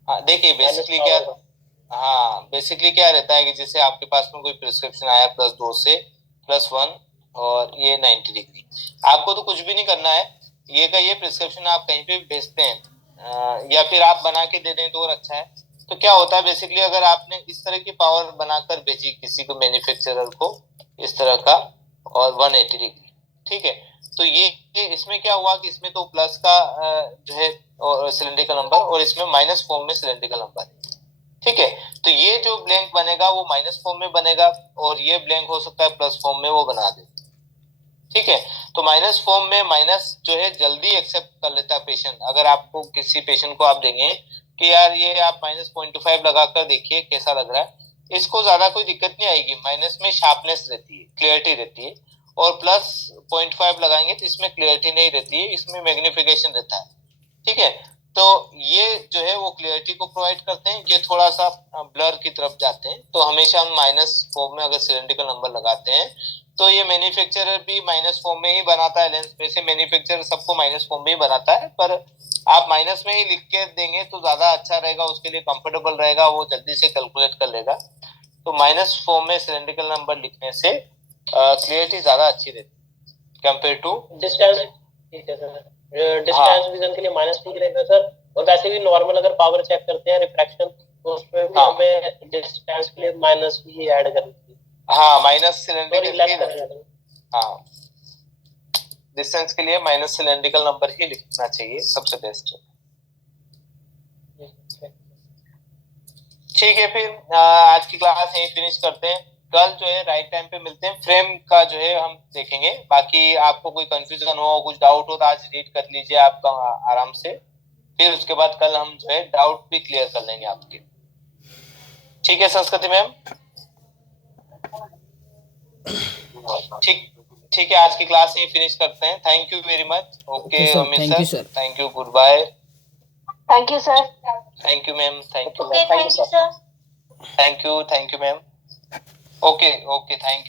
हाँ देखिए बेसिकली क्या, हाँ बेसिकली क्या रहता है कि जैसे आपके पास में कोई प्रिस्क्रिप्शन आया +2 से +1 और ये 90 डिग्री, आपको तो कुछ भी नहीं करना है। ये का ये प्रिस्क्रिप्शन आप कहीं पे भी भेजते हैं या फिर आप बना के दे दें तो और अच्छा है। तो क्या होता है बेसिकली, अगर आपने इस तरह की पावर बनाकर भेजी किसी को, मैन्युफैक्चरर को इस तरह का, और 180 डिग्री, ठीक है, तो ये इसमें क्या हुआ कि इसमें तो प्लस का जो है सिलेंड्रिकल नंबर, और इसमें माइनस फॉर्म में सिलेंड्रिकल नंबर है, ठीक है। तो ये जो ब्लैंक बनेगा वो माइनस फॉर्म में बनेगा, और ये ब्लैंक हो सकता है प्लस फॉर्म में, वो बना दे, ठीक है। तो माइनस फॉर्म में माइनस जो है जल्दी एक्सेप्ट कर लेता है पेशेंट। अगर आपको किसी पेशेंट को आप देंगे कि यार ये आप -0.25 लगाकर देखिए कैसा लग रहा है, इसको ज्यादा कोई दिक्कत नहीं आएगी। माइनस में शार्पनेस रहती है, क्लियरिटी रहती है, और +0.5 लगाएंगे तो इसमें क्लियरिटी नहीं रहती है, इसमें मैग्निफिकेशन रहता है, ठीक है। तो ये जो है वो क्लियरिटी को प्रोवाइड करते हैं, ये थोड़ा सा ब्लर की तरफ जाते हैं। तो हमेशा हम माइनस फॉर्म में अगर सिलेंड्रिकल नंबर लगाते हैं तो ये मैन्युफैक्चरर भी माइनस फॉर्म में ही बनाता है लेंस। वैसे मैन्युफैक्चरर सबको माइनस फॉर्म में ही बनाता है, पर आप माइनस में ही लिख के देंगे तो ज्यादा अच्छा रहेगा, उसके लिए कंफर्टेबल रहेगा, वो जल्दी से कैलकुलेट कर लेगा। तो माइनस फॉर्म में सिलेंड्रिकल नंबर लिखने से क्लियरिटी ज्यादा अच्छी रहती है कंपेयर टू डिस्टेंस। ठीक है सर, डिस्टेंस विजन के लिए माइनस ठीक रहेगा सर। और वैसे भी नॉर्मल अगर पावर चेक करते हैं रिफ्रैक्शन, तो उसमें भी हमें डिस्टेंस के लिए माइनस भी ऐड करनी है। हाँ माइनस सिलेंड्रिकल, हाँ डिस्टेंस के लिए माइनस सिलेंड्रिकल नंबर ही लिखना चाहिए, सबसे बेस्ट। ठीक है, फिर आज की क्लास यहीं फिनिश करते हैं। कल जो है राइट टाइम पे मिलते हैं, फ्रेम का जो है हम देखेंगे। बाकी आपको कोई कंफ्यूजन हो, कुछ डाउट हो तो आज रीड कर लीजिए आपका आराम से, फिर उसके बाद कल हम जो है डाउट भी क्लियर कर लेंगे आपके। ठीक है संस्कृति मैम? ठीक है, आज की क्लास यहीं फिनिश करते हैं। Thank you very much. Okay Amit sir, thank you, goodbye. Thank you sir. Thank you ma'am, thank you. Thank you sir. Thank you ma'am. Okay thank you.